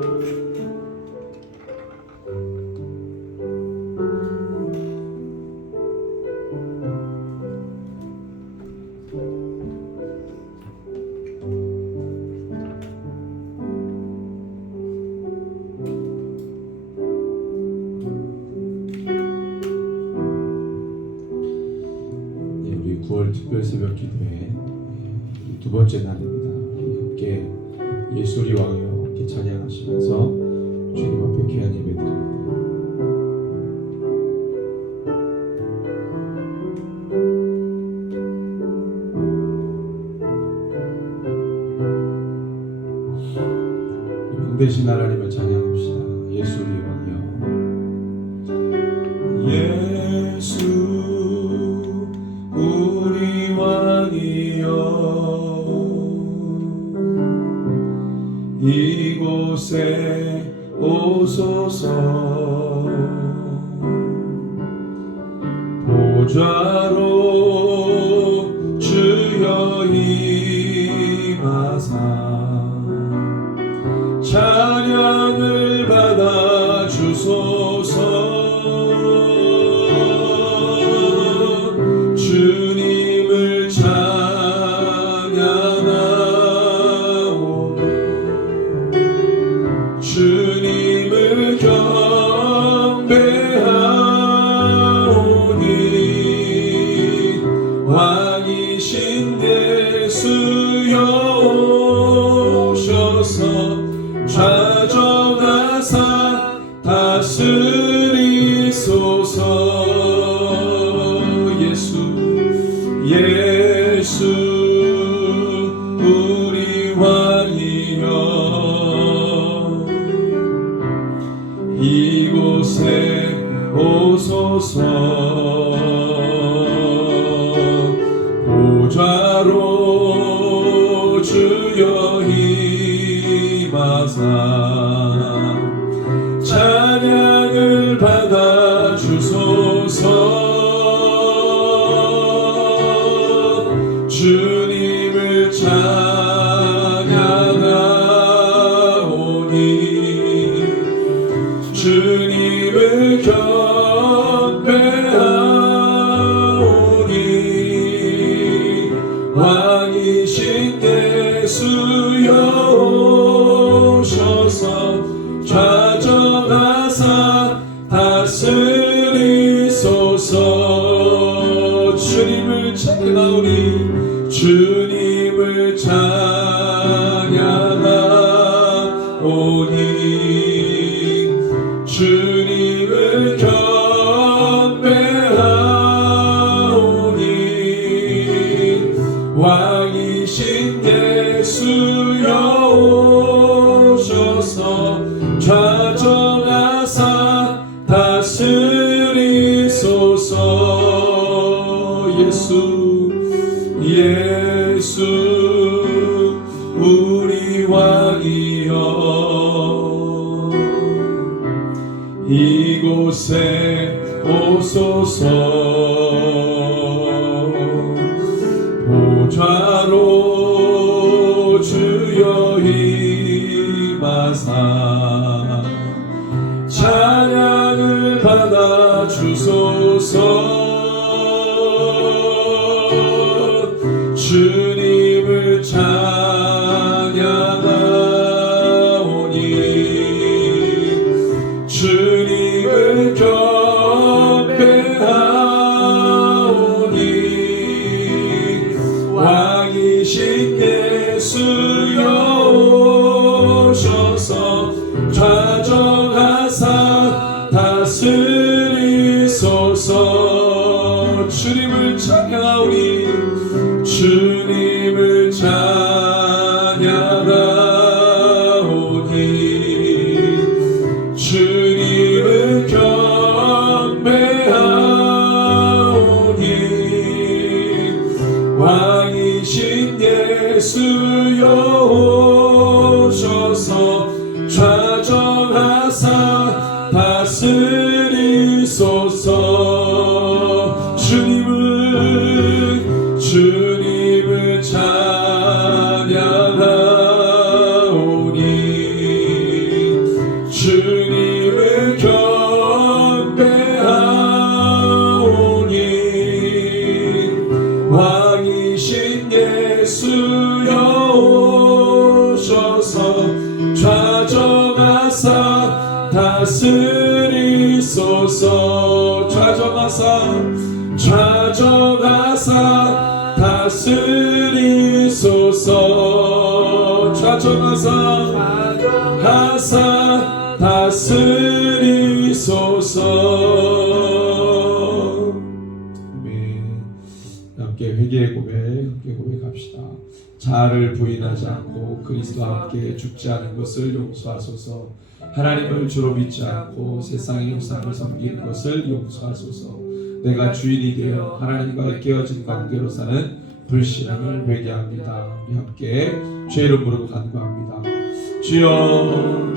우리 9월 특별 새벽 기도회 두 번째 날입니다. 함께 예수 우리 왕이여 함께 찬양하시면서 주님 앞에 귀한 예배 드립니다. 대신 하나님을 찬양합시다. 예수 우리 왕이여, 예수 우리 왕이여, 이곳에 오소서. 보좌로 주여 임하사 찬양을 받아 주소서. 주님을 찬양하오, 주님을 경배하오니 왕이신 예수여 오셔서 좌정하사 다스리소서. 예수 우리 왕이여, 이곳에 오소서. 보좌로 주여 임하사 찬양을 받아 주소서. 주님을 찬양하오니 주님을 경배하오니 왕이신 예수여 오셔서 좌정하사 다스리소서. 주님을 찬양하오니 주님을 찬양하오니 주님을 경배하오니 왕이신 예수여 오셔서 좌정하사 다스리소서. 예수 우리 왕이여, 이곳에 오소서. 보좌로 주여 임하사 찬양을 받아 주소서. 주님을 찬양하오니 주님을 경배하오니 왕이신 예수여 오셔서 좌정하사 다스리소서. 주님을 찬양하오니 주님을 찬양하오니 주님을 경배하오니 왕이신 예수여 오셔서 좌정하사 다스리소서. 주님을 찬양하오니 다스리소서. 좌정하사 다스리소서. 좌정하사 다스리소서. 아멘. 함께 회개의 고백, 함께 고백합시다. 자아를 부인하지 않고 그리스도와 함께 죽지 않은 것을 용서하소서. 하나님을 주로 믿지 않고 세상의 우상을 섬기는 것을 용서하소서. 내가 주인이 되어 하나님과의 깨어진 관계로 사는 불신앙을 회개합니다. 우리 함께 죄 이름 부르고 간구합니다. 주여,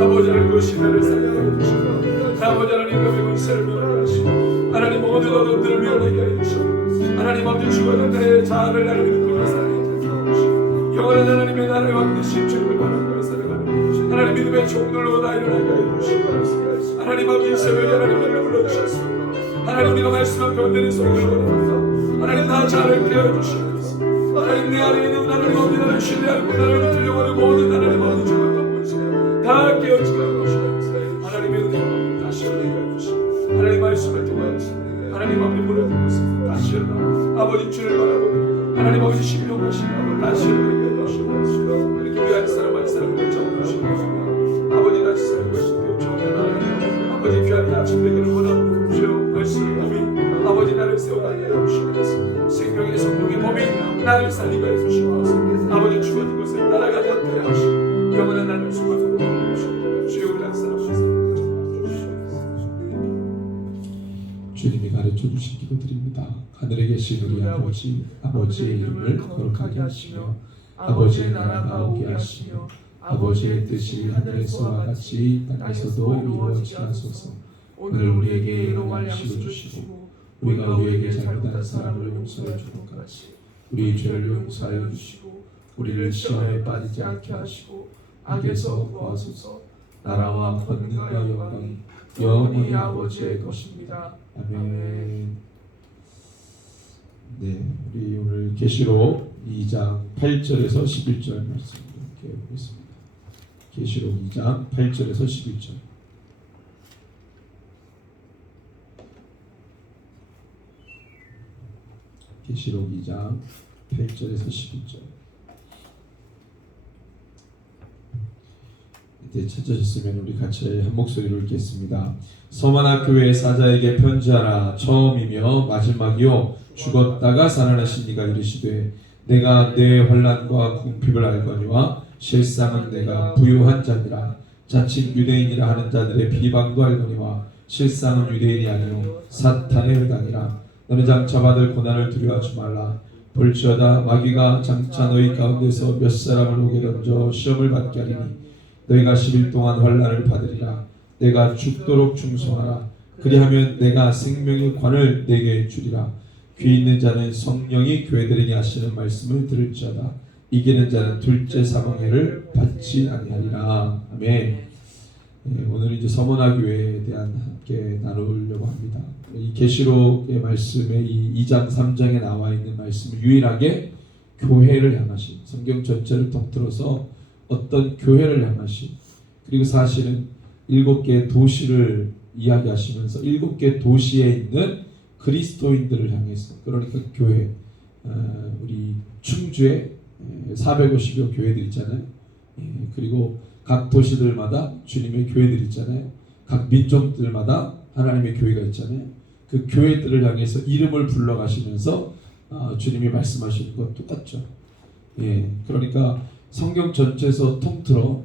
아버지 하나님 그 시간을 살게 해주시고 아버지 하나님 그 은혜를 변화하시고 하나님 모든 어둠들을 변하게 해주시고 하나님 아버지 주어진 내 자아를 하나님 믿고 살게 해주시고 영원한 하나님의 나라의 왕 되신 주님을 바라고 살아가는 하나님 믿음의 종들로 다 일어나게 해주시고 하나님 아버지 새벽에 하나님을 불러주셨습니다. 하나님 우리가 말씀한 변되는 소리를 원합니다. 하나님 다 자아를 깨워주시고 하나님 내 안에 있는 하나님 아버지 나를 신뢰하고 나를 붙으려고 하는 모든 하나님 아버지 주어진 다 깨어지게 하시고 하나님의 은혜로 다시 일어나게 해주시고 하나님 말씀을 통하여서 하나님 앞에 무너진 것을 다시 일어나 아버지 주를 바라보는 하나님 아버지 신령하시고 다시 일어나게 해주시고 이렇게 위한 사람 한 사람을 정해주시고 아버지 다시 살 것인데 정해나가며 아버지 귀한 아침 되기를 원하는 주여 말씀을 몸이 아버지 나를 세워가게 해주시고 생명의 성령의 몸이 나를 살리게 해주시고 아버지 죽어진 것을 날아가지 않게 하시고 영원한 나를 수고하고 주여 한 사람 주님이 가르쳐 주신 기도드립니다. 하늘에 계신 우리 아버지, 아버지의 이름을 거룩하게 하시며 아버지의 나라가 오게 하시며 아버지의 뜻이 하늘에서와 같이 땅에서도 이루어지소서. 오늘 우리에게 일용할 양식을 주시고 우리가 우리에게 잘못한 사람을 용서해 주는 것 같이 우리 죄를 용서하여 주시고 우리를 시험에 빠지지 않게 하시고 악에서 구하소서. 나라와 권능과 영광이 영원히 아버지의 것입니다. 아멘. 네, 우리 오늘 계시록 2장 8절에서 11절 말씀 이렇게 보겠습니다. 계시록 2장 8절에서 11절. 계시록 2장 8절에서 11절. 이때 찾으셨으면 우리 같이 한 목소리로 읽겠습니다. 서머나 교회 사자에게 편지하라. 처음이며 마지막이요 죽었다가 살아나신 이가 이르시되 내가 내 환난과 궁핍을 알거니와 실상은 내가 부유한 자니라. 자칭 유대인이라 하는 자들의 비방도 알거니와 실상은 유대인이 아니요 사탄의 회당이라. 너는 장차 받을 고난을 두려워하지 말라. 볼지어다 마귀가 장차 너희 가운데서 몇 사람을 오게 던져 시험을 받게 하리니 너희가 10일 동안 환난을 받으리라. 내가 죽도록 충성하라. 그리하면 내가 생명의 관을 내게 주리라. 귀 있는 자는 성령이 교회들에게 하시는 말씀을 들을지어다. 이기는 자는 둘째 사망해를 받지 아니하리라. 아멘. 네, 오늘 이제 서머나 교회에 대한 함께 나누려고 합니다. 이 계시록의 말씀에 이 2장 3장에 나와 있는 말씀을 유일하게 교회를 향하신 성경 전체를 통틀어서 어떤 교회를 향하신 그리고 사실은 7개의 도시를 이야기하시면서 7개 도시에 있는 그리스도인들을 향해서 그러니까 교회 우리 충주에 450여 교회들 있잖아요. 그리고 각 도시들마다 주님의 교회들 있잖아요. 각 민족들마다 하나님의 교회가 있잖아요. 그 교회들을 향해서 이름을 불러가시면서 주님이 말씀하시는 건 똑같죠. 그러니까 성경 전체에서 통틀어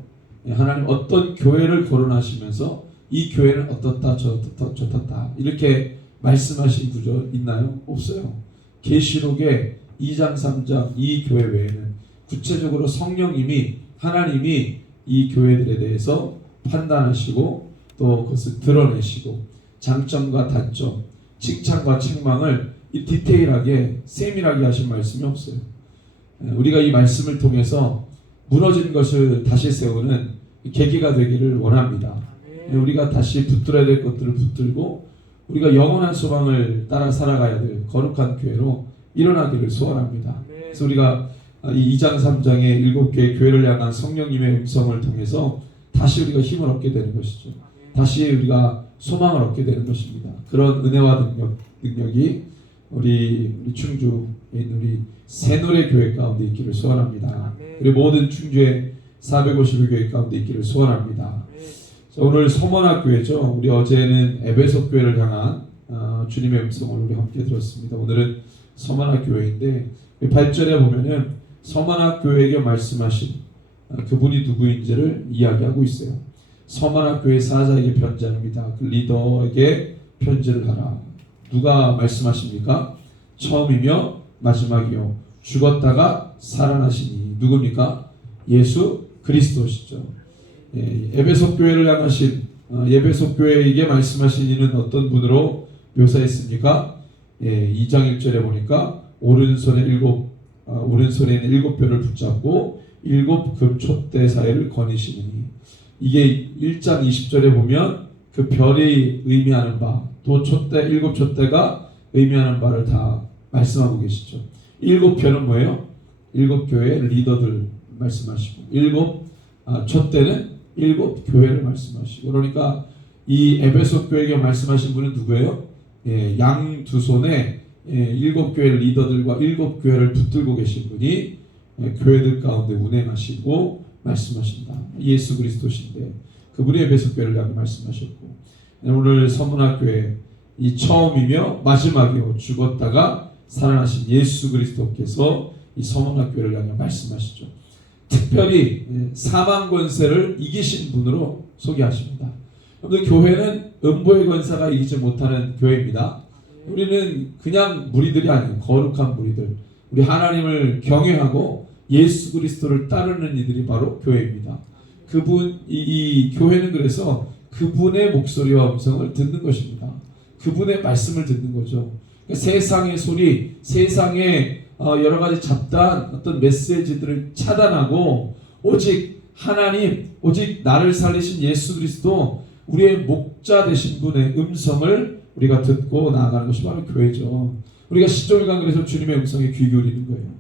하나님 어떤 교회를 거론하시면서 이 교회는 어떻다 저렇다 이렇게 말씀하신 구절 있나요? 없어요. 계시록의 2장 3장 이 교회 외에는 구체적으로 성령님이 하나님이 이 교회들에 대해서 판단하시고 또 그것을 드러내시고 장점과 단점, 칭찬과 책망을 이 디테일하게 세밀하게 하신 말씀이 없어요. 우리가 이 말씀을 통해서 무너진 것을 다시 세우는 계기가 되기를 원합니다. 우리가 다시 붙들어야 될 것들을 붙들고 우리가 영원한 소망을 따라 살아가야 될 거룩한 교회로 일어나기를 소원합니다. 그래서 우리가 이 2장 3장의 7개의 교회를 향한 성령님의 음성을 통해서 다시 우리가 힘을 얻게 되는 것이죠. 다시 우리가 소망을 얻게 되는 것입니다. 그런 은혜와 능력이 우리 충주에 있는 우리 새노래 교회 가운데 있기를 소원합니다. 그리고 모든 충주의 451교회 가운데 있기를 소원합니다. 자, 오늘 서머나 교회죠. 우리 어제는 에베소 교회를 향한 주님의 음성을 우리 함께 들었습니다. 오늘은 서머나 교회인데 8절에 보면은 서머나 교회에게 말씀하신 그분이 누구인지를 이야기하고 있어요. 서머나 교회 사자에게 편지합니다. 그 리더에게 편지를 하라. 누가 말씀하십니까? 처음이며 마지막이요 죽었다가 살아나시니 누굽니까? 예수 그리스도시죠. 에베소 교회를 향하신 에베소 교회에게 말씀하신 이는 어떤 분으로 묘사했습니까? 2장 1절에 보니까 오른손에 있는 7뼈를 붙잡고 7급 촛대 사이를 거니시니 이게 1장 20절에 보면 그 별이 의미하는 바, 또 촛대 7촛대가 의미하는 바를 다 말씀하고 계시죠. 7표는 뭐예요? 7교회의 리더들 말씀하시고 7촛대는 7교회를 말씀하시고 그러니까 이 에베소 교회에게 말씀하신 분은 누구예요? 양 두 손에 7교회 리더들과 7교회를 붙들고 계신 분이 교회들 가운데 운행하시고 말씀하신다. 예수 그리스도신데 그분이 에베소 교회를 향해 말씀하셨고 오늘 서문학교회 이 처음이며 마지막이요 죽었다가 살아나신 예수 그리스도께서 이 서문학교회를 향해 말씀하시죠. 특별히 사망 권세를 이기신 분으로 소개하십니다. 여러분들 교회는 음보의 권세가 이기지 못하는 교회입니다. 우리는 그냥 무리들이 아니고 거룩한 무리들, 우리 하나님을 경외하고 예수 그리스도를 따르는 이들이 바로 교회입니다. 그분 이 교회는 그래서 그분의 목소리와 음성을 듣는 것입니다. 그분의 말씀을 듣는 거죠. 그러니까 세상의 소리, 세상의 여러 가지 잡다한 어떤 메시지들을 차단하고 오직 하나님, 오직 나를 살리신 예수 그리스도 우리의 목자 되신 분의 음성을 우리가 듣고 나아가는 것이 바로 교회죠. 우리가 십조일간 그래서 주님의 음성에 귀 기울이는 거예요.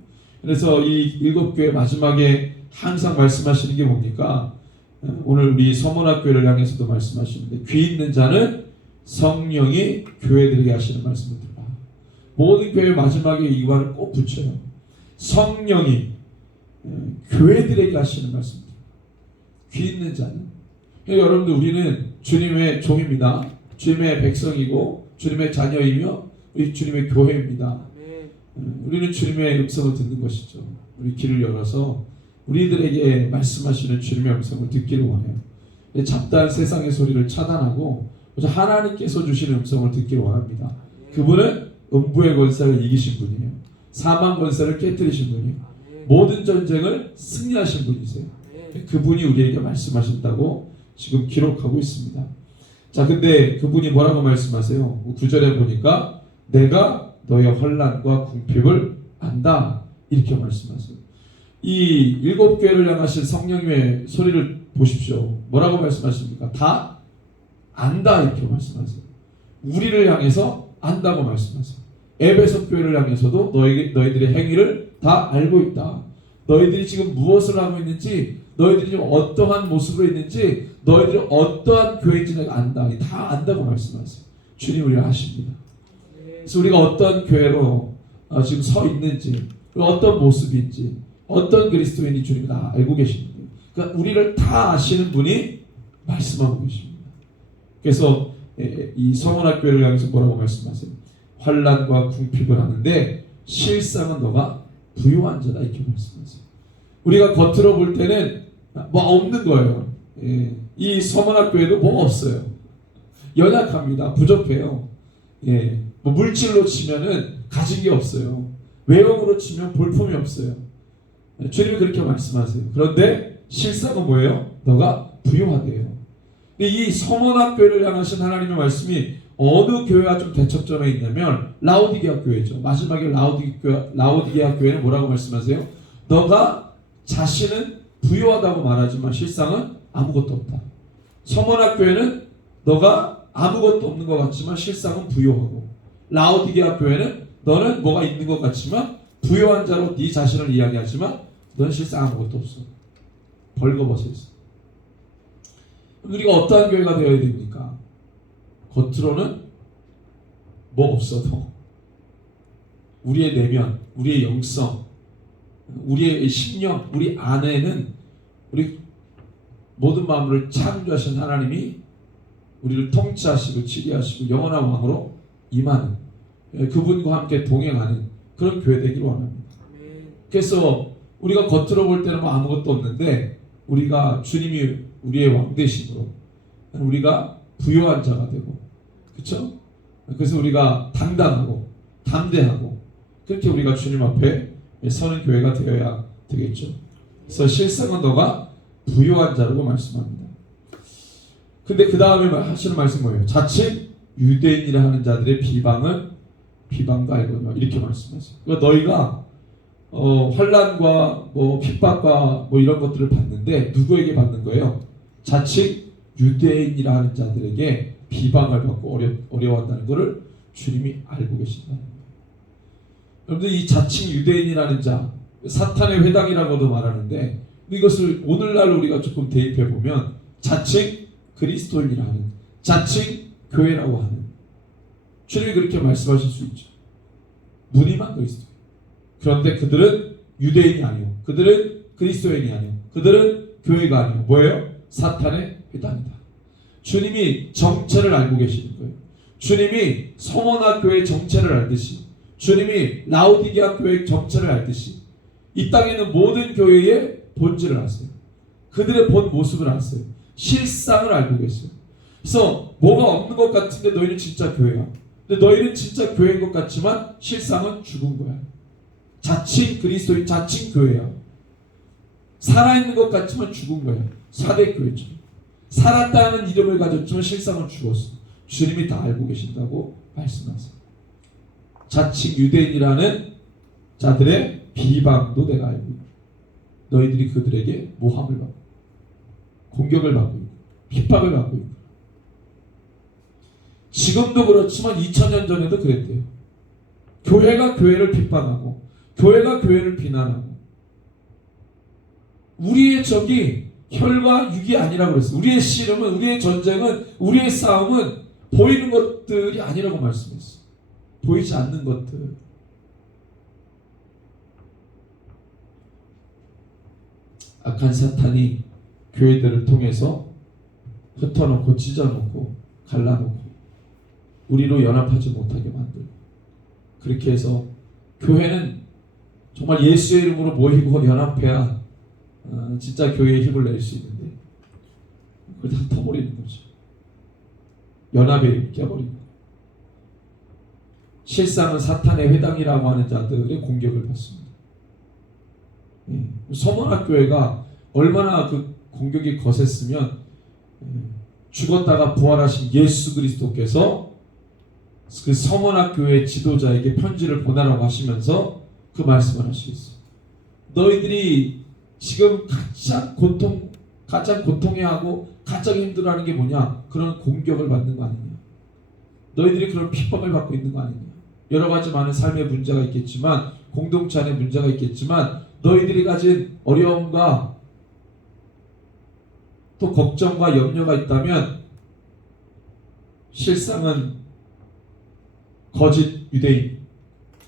그래서 이 7교회 마지막에 항상 말씀하시는 게 뭡니까? 오늘 우리 서문학교회를 향해서도 말씀하시는데 귀 있는 자는 성령이 교회들에게 하시는 말씀을 들어라. 모든 교회 마지막에 이 말을 꼭 붙여요. 성령이 교회들에게 하시는 말씀입니다. 귀 있는 자는. 그러니까 여러분들 우리는 주님의 종입니다. 주님의 백성이고 주님의 자녀이며 우리 주님의 교회입니다. 우리는 주님의 음성을 듣는 것이죠. 우리 귀를 열어서 우리들에게 말씀하시는 주님의 음성을 듣기를 원해요. 잡다한 세상의 소리를 차단하고 하나님께서 주시는 음성을 듣기를 원합니다. 그분은 음부의 권세를 이기신 분이에요. 사망 권세를 깨뜨리신 분이에요. 모든 전쟁을 승리하신 분이세요. 그분이 우리에게 말씀하신다고 지금 기록하고 있습니다. 자, 근데 그분이 뭐라고 말씀하세요? 9절에 보니까 내가 너의 환난과 궁핍을 안다 이렇게 말씀하세요. 이 7교회를 향하신 성령님의 소리를 보십시오. 뭐라고 말씀하십니까? 다 안다 이렇게 말씀하세요. 우리를 향해서 안다고 말씀하세요. 에베소 교회를 향해서도 너희들의 행위를 다 알고 있다. 너희들이 지금 무엇을 하고 있는지, 너희들이 지금 어떠한 모습으로 있는지, 너희들이 어떠한 교회인지 내가 안다. 다 안다고 말씀하세요. 주님 우리를 아십니다. 그래서 우리가 어떤 교회로 지금 서 있는지, 어떤 모습인지, 어떤 그리스도인이 주님이 다 알고 계십니다. 그러니까 우리를 다 아시는 분이 말씀하고 계십니다. 그래서 이 서문학교회를 향해서 뭐라고 말씀하세요? 환난과 궁핍을 하는데 실상은 너가 부유한 자다 이렇게 말씀하세요. 우리가 겉으로 볼 때는 뭐 없는 거예요. 이 서문학교회도 뭐가 없어요. 연약합니다. 부족해요. 뭐 물질로 치면은 가진 게 없어요. 외형으로 치면 볼품이 없어요. 주님이 그렇게 말씀하세요. 그런데 실상은 뭐예요? 너가 부유하대요. 이 서머나 교회를 향하신 하나님의 말씀이 어느 교회와 좀 대척점에 있냐면 라오디게아 교회죠. 마지막에 라오디게아 교회는 뭐라고 말씀하세요? 너가 자신은 부유하다고 말하지만 실상은 아무것도 없다. 서머나 교회는 너가 아무것도 없는 것 같지만 실상은 부유하고, 라오디게아 교회는 너는 뭐가 있는 것 같지만 부유한 자로 네 자신을 이야기하지만 너는 실상 아무것도 없어. 벌거벗어 있어. 우리가 어떠한 교회가 되어야 됩니까? 겉으로는 뭐 없어도 우리의 내면, 우리의 영성, 우리의 심령, 우리 안에는 우리 모든 마음을 창조하신 하나님이 우리를 통치하시고 치리하시고 영원한 왕으로 임하는, 그분과 함께 동행하는 그런 교회 되기를 원합니다. 그래서 우리가 겉으로 볼 때는 뭐 아무것도 없는데 우리가 주님이 우리의 왕 되심으로 우리가 부유한 자가 되고, 그렇죠? 그래서 우리가 당당하고 담대하고 그렇게 우리가 주님 앞에 서는 교회가 되어야 되겠죠. 그래서 실상은 너가 부유한 자라고 말씀합니다. 근데 그 다음에 하시는 말씀 뭐예요? 자칭 유대인이라 하는 자들의 비방도 알거니와 이렇게 말씀하세요. 그러니까 너희가 환난과 뭐 핍박과 뭐 이런 것들을 받는데 누구에게 받는 거예요? 자칭 유대인이라 하는 자들에게 비방을 받고 어려워한다는 것을 주님이 알고 계신다. 여러분들 이 자칭 유대인이라는 자, 사탄의 회당이라고도 말하는데 이것을 오늘날 우리가 조금 대입해 보면 자칭 그리스도인이라 하는, 자칭 교회라고 하는, 주님이 그렇게 말씀하실 수 있죠. 무늬만 그리스도. 그런데 그들은 유대인이 아니고, 그들은 그리스도인이 아니고, 그들은 교회가 아니고 뭐예요? 사탄의 회당이다. 주님이 정체를 알고 계시는 거예요. 주님이 서머나 교회의 정체를 알듯이, 주님이 라오디게아 교회의 정체를 알듯이 이 땅에 있는 모든 교회의 본질을 아세요. 그들의 본 모습을 아세요. 실상을 알고 계세요. 그래서 뭐가 없는 것 같은데 너희는 진짜 교회야. 근데 너희는 진짜 교회인 것 같지만 실상은 죽은 거야. 자칭 그리스도인, 자칭 교회야. 살아있는 것 같지만 죽은 거야. 사대교회죠. 살았다는 이름을 가졌지만 실상은 죽었어. 주님이 다 알고 계신다고 말씀하세요. 자칭 유대인이라는 자들의 비방도 내가 알고 있고, 너희들이 그들에게 모함을 받고 공격을 받고 있고 핍박을 받고 있고, 지금도 그렇지만 2000년 전에도 그랬대요. 교회가 교회를 핍박하고 교회가 교회를 비난하고, 우리의 적이 혈과 육이 아니라고 그랬어요. 우리의 씨름은, 우리의 전쟁은, 우리의 싸움은 보이는 것들이 아니라고 말씀했어요. 보이지 않는 것들. 악한 사탄이 교회들을 통해서 흩어놓고 찢어놓고 갈라놓고 우리로 연합하지 못하게 만들고, 그렇게 해서 교회는 정말 예수의 이름으로 모이고 연합해야 진짜 교회의 힘을 낼 수 있는데 그걸 다 터버리는 거죠. 연합에 껴버리는 거예요. 실상은 사탄의 회당이라고 하는 자들의 공격을 받습니다. 서머나 교회가 얼마나 그 공격이 거셌으면 죽었다가 부활하신 예수 그리스도께서 그 서머나 교회 지도자에게 편지를 보내라고 하시면서 그 말씀을 하시겠어요. 너희들이 지금 가장 고통해하고 가장 힘들어하는 게 뭐냐? 그런 공격을 받는 거 아니냐? 너희들이 그런 핍박을 받고 있는 거 아니냐? 여러 가지 많은 삶의 문제가 있겠지만, 공동체 안에 문제가 있겠지만, 너희들이 가진 어려움과 또 걱정과 염려가 있다면 실상은 거짓 유대인,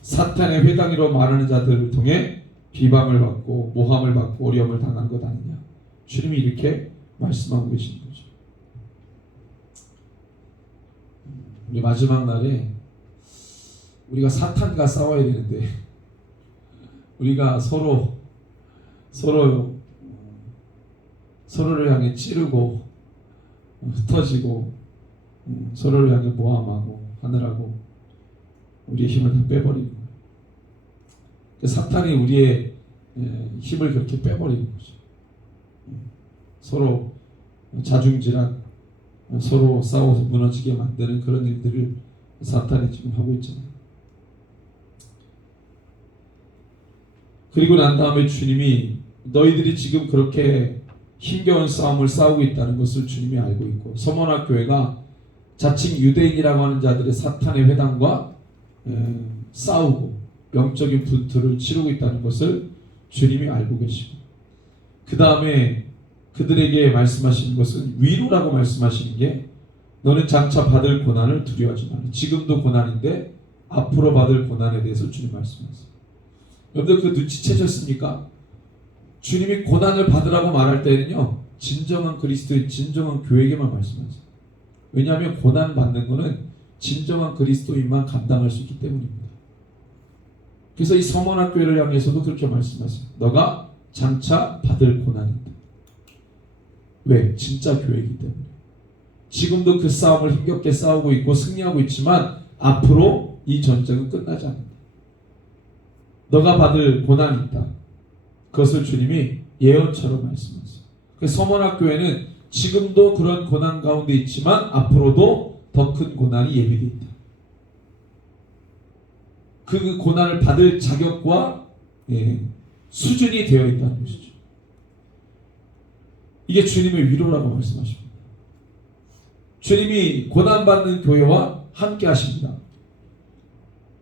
사탄의 회당이로 말하는 자들을 통해 비방을 받고 모함을 받고 어려움을 당한 것 아니냐. 주님이 이렇게 말씀하고 계신 거죠. 우리 마지막 날에 우리가 사탄과 싸워야 되는데 우리가 서로를 향해 찌르고 흩어지고 서로를 향해 모함하고 하느라고 우리의 힘을 다 빼버리는 거예요. 사탄이 우리의 힘을 그렇게 빼버리는 거죠. 서로 자중질환, 서로 싸워서 무너지게 만드는 그런 일들을 사탄이 지금 하고 있잖아요. 그리고 난 다음에 주님이 너희들이 지금 그렇게 힘겨운 싸움을 싸우고 있다는 것을 주님이 알고 있고, 서머나 교회가 자칭 유대인이라고 하는 자들의 사탄의 회당과 싸우고 영적인 분투를 치르고 있다는 것을 주님이 알고 계시고, 그 다음에 그들에게 말씀하시는 것은 위로라고 말씀하시는 게, 너는 장차 받을 고난을 두려워하지 마라. 지금도 고난인데 앞으로 받을 고난에 대해서 주님 말씀하세요. 여러분들 그 눈치채셨습니까? 주님이 고난을 받으라고 말할 때는요, 진정한 그리스도인, 진정한 교회에게만 말씀하세요. 왜냐하면 고난 받는 것은 진정한 그리스도인만 감당할 수 있기 때문입니다. 그래서 이 서머나 교회를 향해서도 그렇게 말씀하세요. 너가 장차 받을 고난이다. 왜? 진짜 교회이기 때문에. 지금도 그 싸움을 힘겹게 싸우고 있고 승리하고 있지만 앞으로 이 전쟁은 끝나지 않는다. 너가 받을 고난이 있다. 그것을 주님이 예언처럼 말씀하세요. 그래서 서머나 교회는 지금도 그런 고난 가운데 있지만 앞으로도 더 큰 고난이 예비되어 있다. 그 고난을 받을 자격과 수준이 되어 있다는 것이죠. 이게 주님의 위로라고 말씀하십니다. 주님이 고난받는 교회와 함께 하십니다.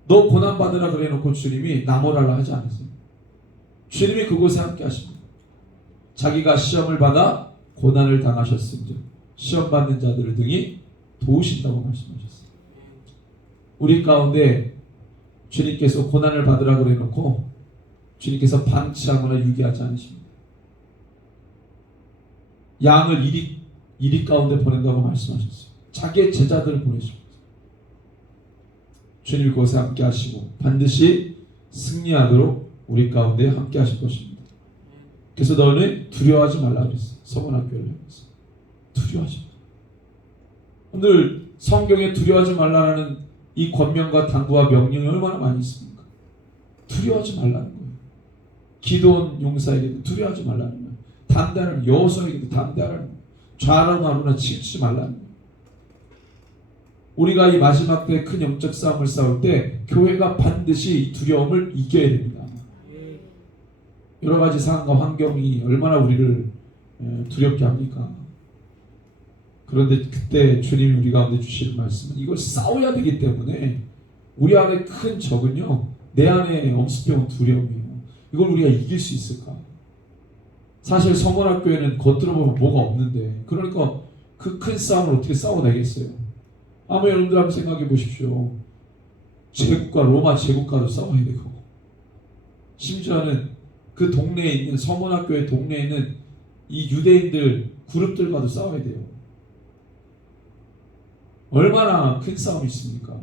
너 고난받으라 그래 놓고 주님이 나무라라 하지 않으세요. 주님이 그곳에 함께 하십니다. 자기가 시험을 받아 고난을 당하셨은즉 시험 받는 자들을 등이 도우신다고 말씀하셨어요. 우리 가운데 주님께서 고난을 받으라 그래 놓고 주님께서 방치하거나 유기하지 않으십니다. 양을 이리 가운데 보낸다고 말씀하셨어요. 자기의 제자들을 보내십니다. 주님이 그곳에 함께 하시고 반드시 승리하도록 우리 가운데 함께 하실 것입니다. 그래서 너는 두려워하지 말라 그랬어요. 서문학교를 향해서 두려워하지 말라. 오늘 성경에 두려워하지 말라는 이 권면과 당부와 명령이 얼마나 많이 있습니까? 두려워하지 말라는 거예요. 기도원 용사에게도 두려워하지 말라는 거예요. 담대하는 여호수아에게도 담대하라는 거예요. 좌로나 우로나 치우치지 말라는 거예요. 우리가 이 마지막 때 큰 영적 싸움을 싸울 때 교회가 반드시 이 두려움을 이겨야 됩니다. 여러 가지 상황과 환경이 얼마나 우리를 두렵게 합니까? 그런데 그때 주님이 우리 가운데 주시는 말씀은 이걸 싸워야 되기 때문에 우리 안에 큰 적은요, 내 안에 엄습해온 두려움이에요. 이걸 우리가 이길 수 있을까? 사실 성원학교에는 겉으로 보면 뭐가 없는데, 그러니까 그 큰 싸움을 어떻게 싸워내겠어요? 아마 여러분들 한번 생각해 보십시오. 제국과 로마 제국과도 싸워야 되고, 심지어는 그 동네에 있는 성원학교의 동네에 있는 이 유대인들 그룹들과도 싸워야 돼요. 얼마나 큰 싸움이 있습니까?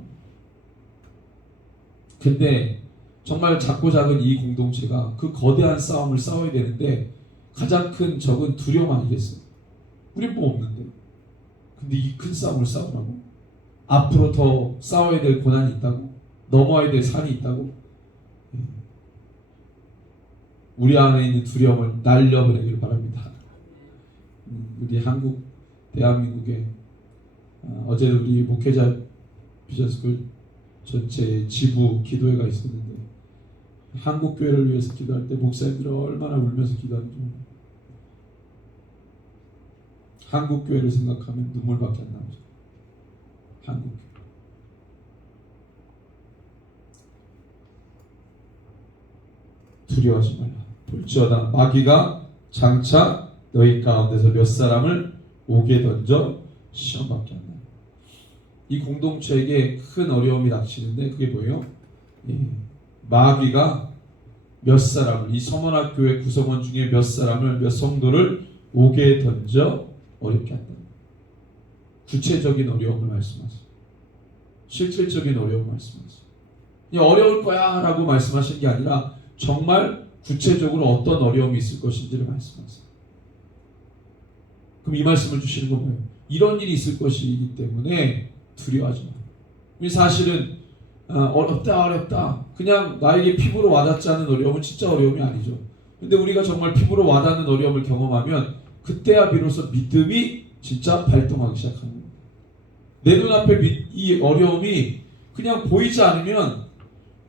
근데 정말 작고 작은 이 공동체가 그 거대한 싸움을 싸워야 되는데 가장 큰 적은 두려움 아니겠어요? 우린 뭐 없는데. 근데 이 큰 싸움을 싸우라고? 앞으로 더 싸워야 될 고난이 있다고? 넘어야 될 산이 있다고? 우리 안에 있는 두려움을 날려보내기를 바랍니다. 우리 한국, 대한민국에 어제도 우리 목회자 비전스쿨 전체 지부 기도회가 있었는데 한국 교회를 위해서 기도할 때 목사님들은 얼마나 울면서 기도하는지 몰라요. 한국 교회를 생각하면 눈물밖에 안 나오죠. 한국 교회. 두려워하지 말라. 볼지어다 마귀가 장차 너희 가운데서 몇 사람을 옥에 던져 시험받게 한다. 이 공동체에게 큰 어려움이 닥치는데 그게 뭐예요? 마귀가 몇 사람을, 이 서문학교의 구성원 중에 몇 사람을, 몇 성도를 옥에 던져 어렵게 한다. 구체적인 어려움을 말씀하세요. 실질적인 어려움을 말씀하세요. 어려울 거야 라고 말씀하신 게 아니라 정말 구체적으로 어떤 어려움이 있을 것인지를 말씀하세요. 그럼 이 말씀을 주시는 건 뭐예요? 이런 일이 있을 것이기 때문에 두려워하지 마. 사실은 어렵다. 그냥 나에게 피부로 와닿지 않는 어려움은 진짜 어려움이 아니죠. 근데 우리가 정말 피부로 와닿는 어려움을 경험하면 그때야 비로소 믿음이 진짜 발동하기 시작하는 거예요. 내 눈앞에 이 어려움이 그냥 보이지 않으면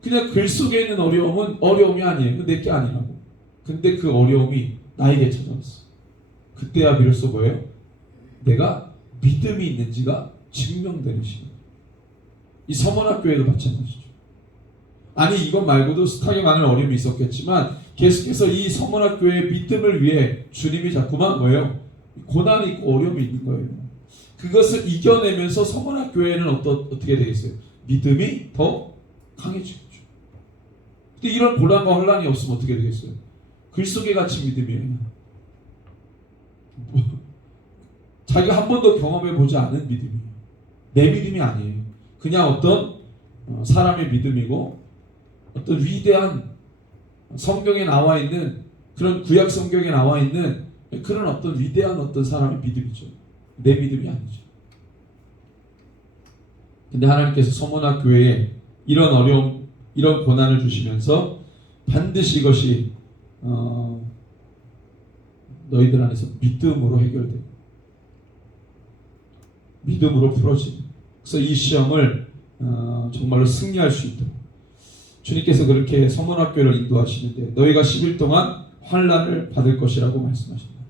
그냥 글 속에 있는 어려움은 어려움이 아니에요. 내게 아니라고. 근데 그 어려움이 나에게 찾아왔어. 그때야 비로소 뭐예요? 내가 믿음이 있는지가 증명되는 시간. 이 서문학교에도 마찬가지죠. 아니 이것 말고도 숱하게 많은 어려움이 있었겠지만 계속해서 이 서문학교의 믿음을 위해 주님이 자꾸만 뭐예요? 고난이 있고 어려움이 있는 거예요. 그것을 이겨내면서 서문학교에는 어떻게 되겠어요? 믿음이 더 강해지겠죠. 근데 이런 고난과 혼란이 없으면 어떻게 되겠어요? 글 속에 갇힌 믿음이에요. 자기가 한 번도 경험해보지 않은 믿음이에요. 내 믿음이 아니에요. 그냥 어떤 사람의 믿음이고 어떤 위대한 성경에 나와 있는 그런 구약 성경에 나와 있는 그런 어떤 위대한 어떤 사람의 믿음이죠. 내 믿음이 아니죠. 근데 하나님께서 서문학 교회에 이런 어려움, 이런 고난을 주시면서 반드시 이것이 너희들 안에서 믿음으로 해결되고 믿음으로 풀어지고 그래서 이 시험을 정말로 승리할 수 있도록 주님께서 그렇게 서문학교를 인도하시는데 너희가 10일 동안 환난을 받을 것이라고 말씀하십니다.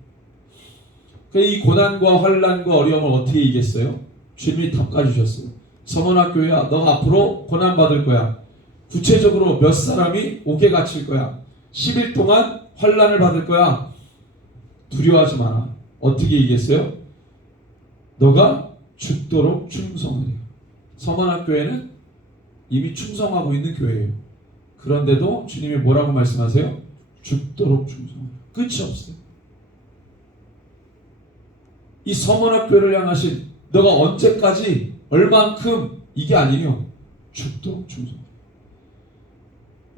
이 고난과 환난과 어려움을 어떻게 이겼어요? 주님이 답까지 주셨어요. 서문학교야 너 앞으로 고난 받을 거야. 구체적으로 몇 사람이 옥에 갇힐 거야. 10일 동안 환난을 받을 거야. 두려워하지 마라. 어떻게 이겼어요? 너가 죽도록 충성하래요. 서문학교에는 이미 충성하고 있는 교회예요. 그런데도 주님이 뭐라고 말씀하세요? 죽도록 충성하라. 끝이 없어요. 이 서문학교를 향하신 너가 언제까지 얼만큼 이게 아니에요. 죽도록 충성하라.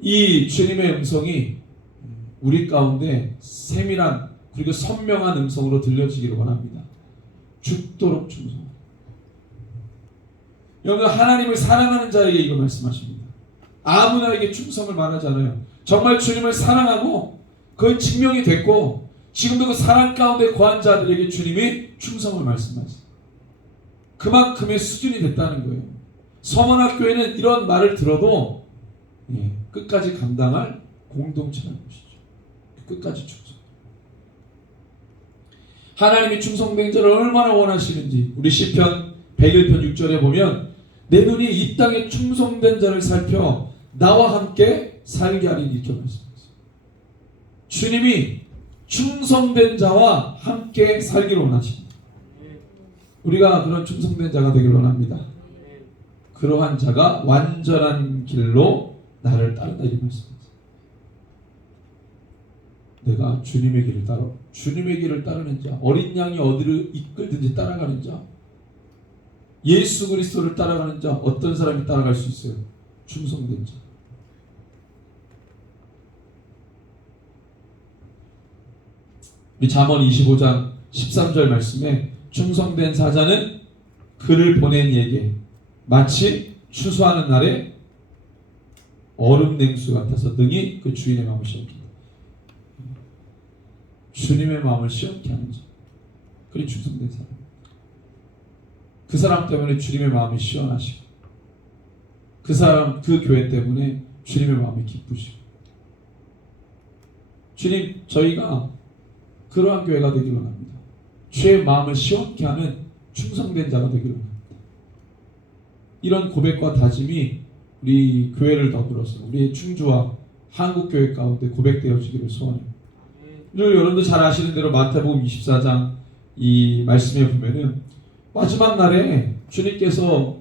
이 주님의 음성이 우리 가운데 세밀한 그리고 선명한 음성으로 들려지기를 원합니다. 죽도록 충성하라. 여기 하나님을 사랑하는 자에게 이거 말씀하십니다. 아무나에게 충성을 말하지 않아요. 정말 주님을 사랑하고 그의 증명이 됐고 지금도 그 사랑 가운데 거한 자들에게 주님이 충성을 말씀하세요. 그만큼의 수준이 됐다는 거예요. 서문학교에는 이런 말을 들어도 끝까지 감당할 공동체라는 것이죠. 끝까지 충성. 하나님이 충성된 자를 얼마나 원하시는지 우리 시편 101편 6절에 보면 내 눈이 이 땅에 충성된 자를 살펴 나와 함께 살게 하리니 이렇게 말씀하셨어요. 주님이 충성된 자와 함께 살기를 원하십니다. 우리가 그런 충성된 자가 되기를 원합니다. 그러한 자가 완전한 길로 나를 따른다 이 말씀이세요. 내가 주님의 길을 따라 주님의 길을 따르는 자, 어린 양이 어디를 이끌든지 따라가는 자, 예수 그리스도를 따라가는 자, 어떤 사람이 따라갈 수 있어요? 충성된 자. 우리 잠언 25장 13절 말씀에 충성된 사자는 그를 보낸 이에게 마치 추수하는 날에 얼음 냉수 같아서 능히 그 주인의 마음을 시험케 한다. 주님의 마음을 시험케 하는 자, 그리 충성된 사람. 그 사람 때문에 주님의 마음이 시원하시고 그 사람, 그 교회 때문에 주님의 마음이 기쁘시고 주님, 저희가 그러한 교회가 되기를 원합니다. 주의 마음을 시원케 하는 충성된 자가 되기를 원합니다. 이런 고백과 다짐이 우리 교회를 더불어서 우리의 충주와 한국교회 가운데 고백되어지기를 소원해요. 여러분도 잘 아시는 대로 마태복음 24장 이 말씀에 보면은 마지막 날에 주님께서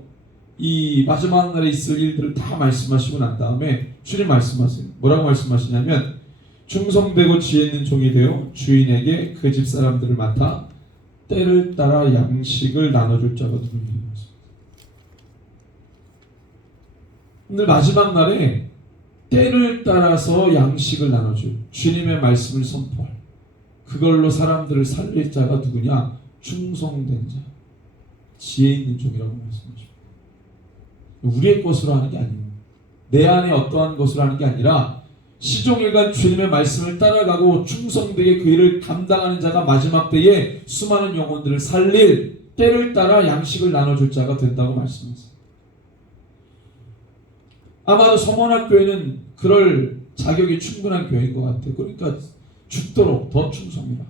이 마지막 날에 있을 일들을 다 말씀하시고 난 다음에 주님 말씀하세요. 뭐라고 말씀하시냐면 충성되고 지혜 있는 종이 되어 주인에게 그 집 사람들을 맡아 때를 따라 양식을 나눠줄 자가 누구냐. 오늘 마지막 날에 때를 따라서 양식을 나눠줄 주님의 말씀을 선포할 그걸로 사람들을 살릴 자가 누구냐? 충성된 자, 지혜 있는 종이라고 말씀하십니다. 우리의 것으로 하는 게 아니에요. 내 안에 어떠한 것으로 하는 게 아니라 시종일관 주님의 말씀을 따라가고 충성되게 그 일을 감당하는 자가 마지막 때에 수많은 영혼들을 살릴 때를 따라 양식을 나눠줄 자가 된다고 말씀하세요. 아마도 서문학교회는 그럴 자격이 충분한 교회인 것 같아요. 그러니까 죽도록 더 충성이라.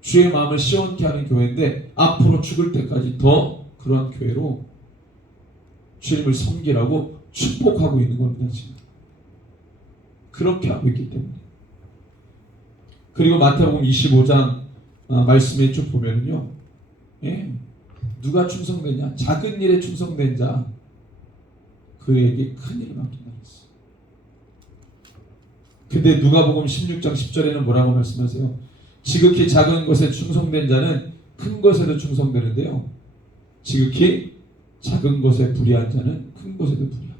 주의 마음을 시원케 하는 교회인데 앞으로 죽을 때까지 더 그러한 교회로 주님을 섬기라고 축복하고 있는 겁니다. 지금 그렇게 하고 있기 때문에. 그리고 마태복음 25장 말씀에 쭉 보면은요, 누가 충성되냐? 작은 일에 충성된 자 그에게 큰 일을 맡긴다 했어요. 근데 누가복음 16장 10절에는 뭐라고 말씀하세요? 지극히 작은 것에 충성된 자는 큰 것에도 충성되는데요, 지극히 작은 것에 불의한 자는 큰 것에도 불의하다.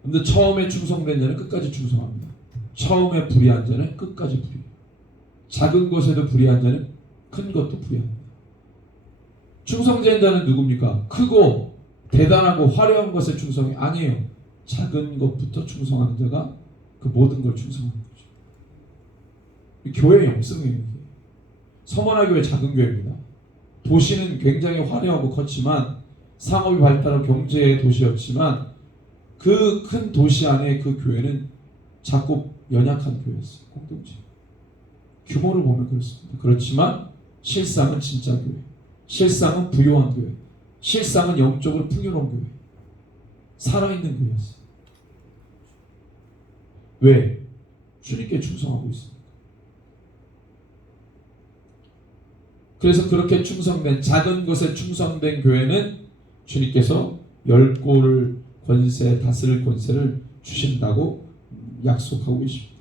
근데 처음에 충성된 자는 끝까지 충성합니다. 처음에 불의한 자는 끝까지 불의해요. 작은 것에도 불의한 자는 큰 것도 불의합니다. 충성된 자는 누굽니까? 크고 대단하고 화려한 것에 충성이 아니에요. 작은 것부터 충성하는 자가 그 모든 걸 충성하는 거죠. 교회의 영성이에요. 서머나교회 작은 교회입니다. 도시는 굉장히 화려하고 컸지만, 상업이 발달한 경제의 도시였지만, 그 큰 도시 안에 그 교회는 작고 연약한 교회였어요. 공동체. 규모를 보면 그렇습니다. 그렇지만 실상은 진짜 교회, 실상은 부요한 교회, 실상은 영적으로 풍요로운 교회, 살아있는 교회였어요. 왜? 주님께 충성하고 있습니다. 그래서 그렇게 충성된, 작은 것에 충성된 교회는 주님께서 열골 권세, 다스릴 권세를 주신다고 약속하고 계십니다.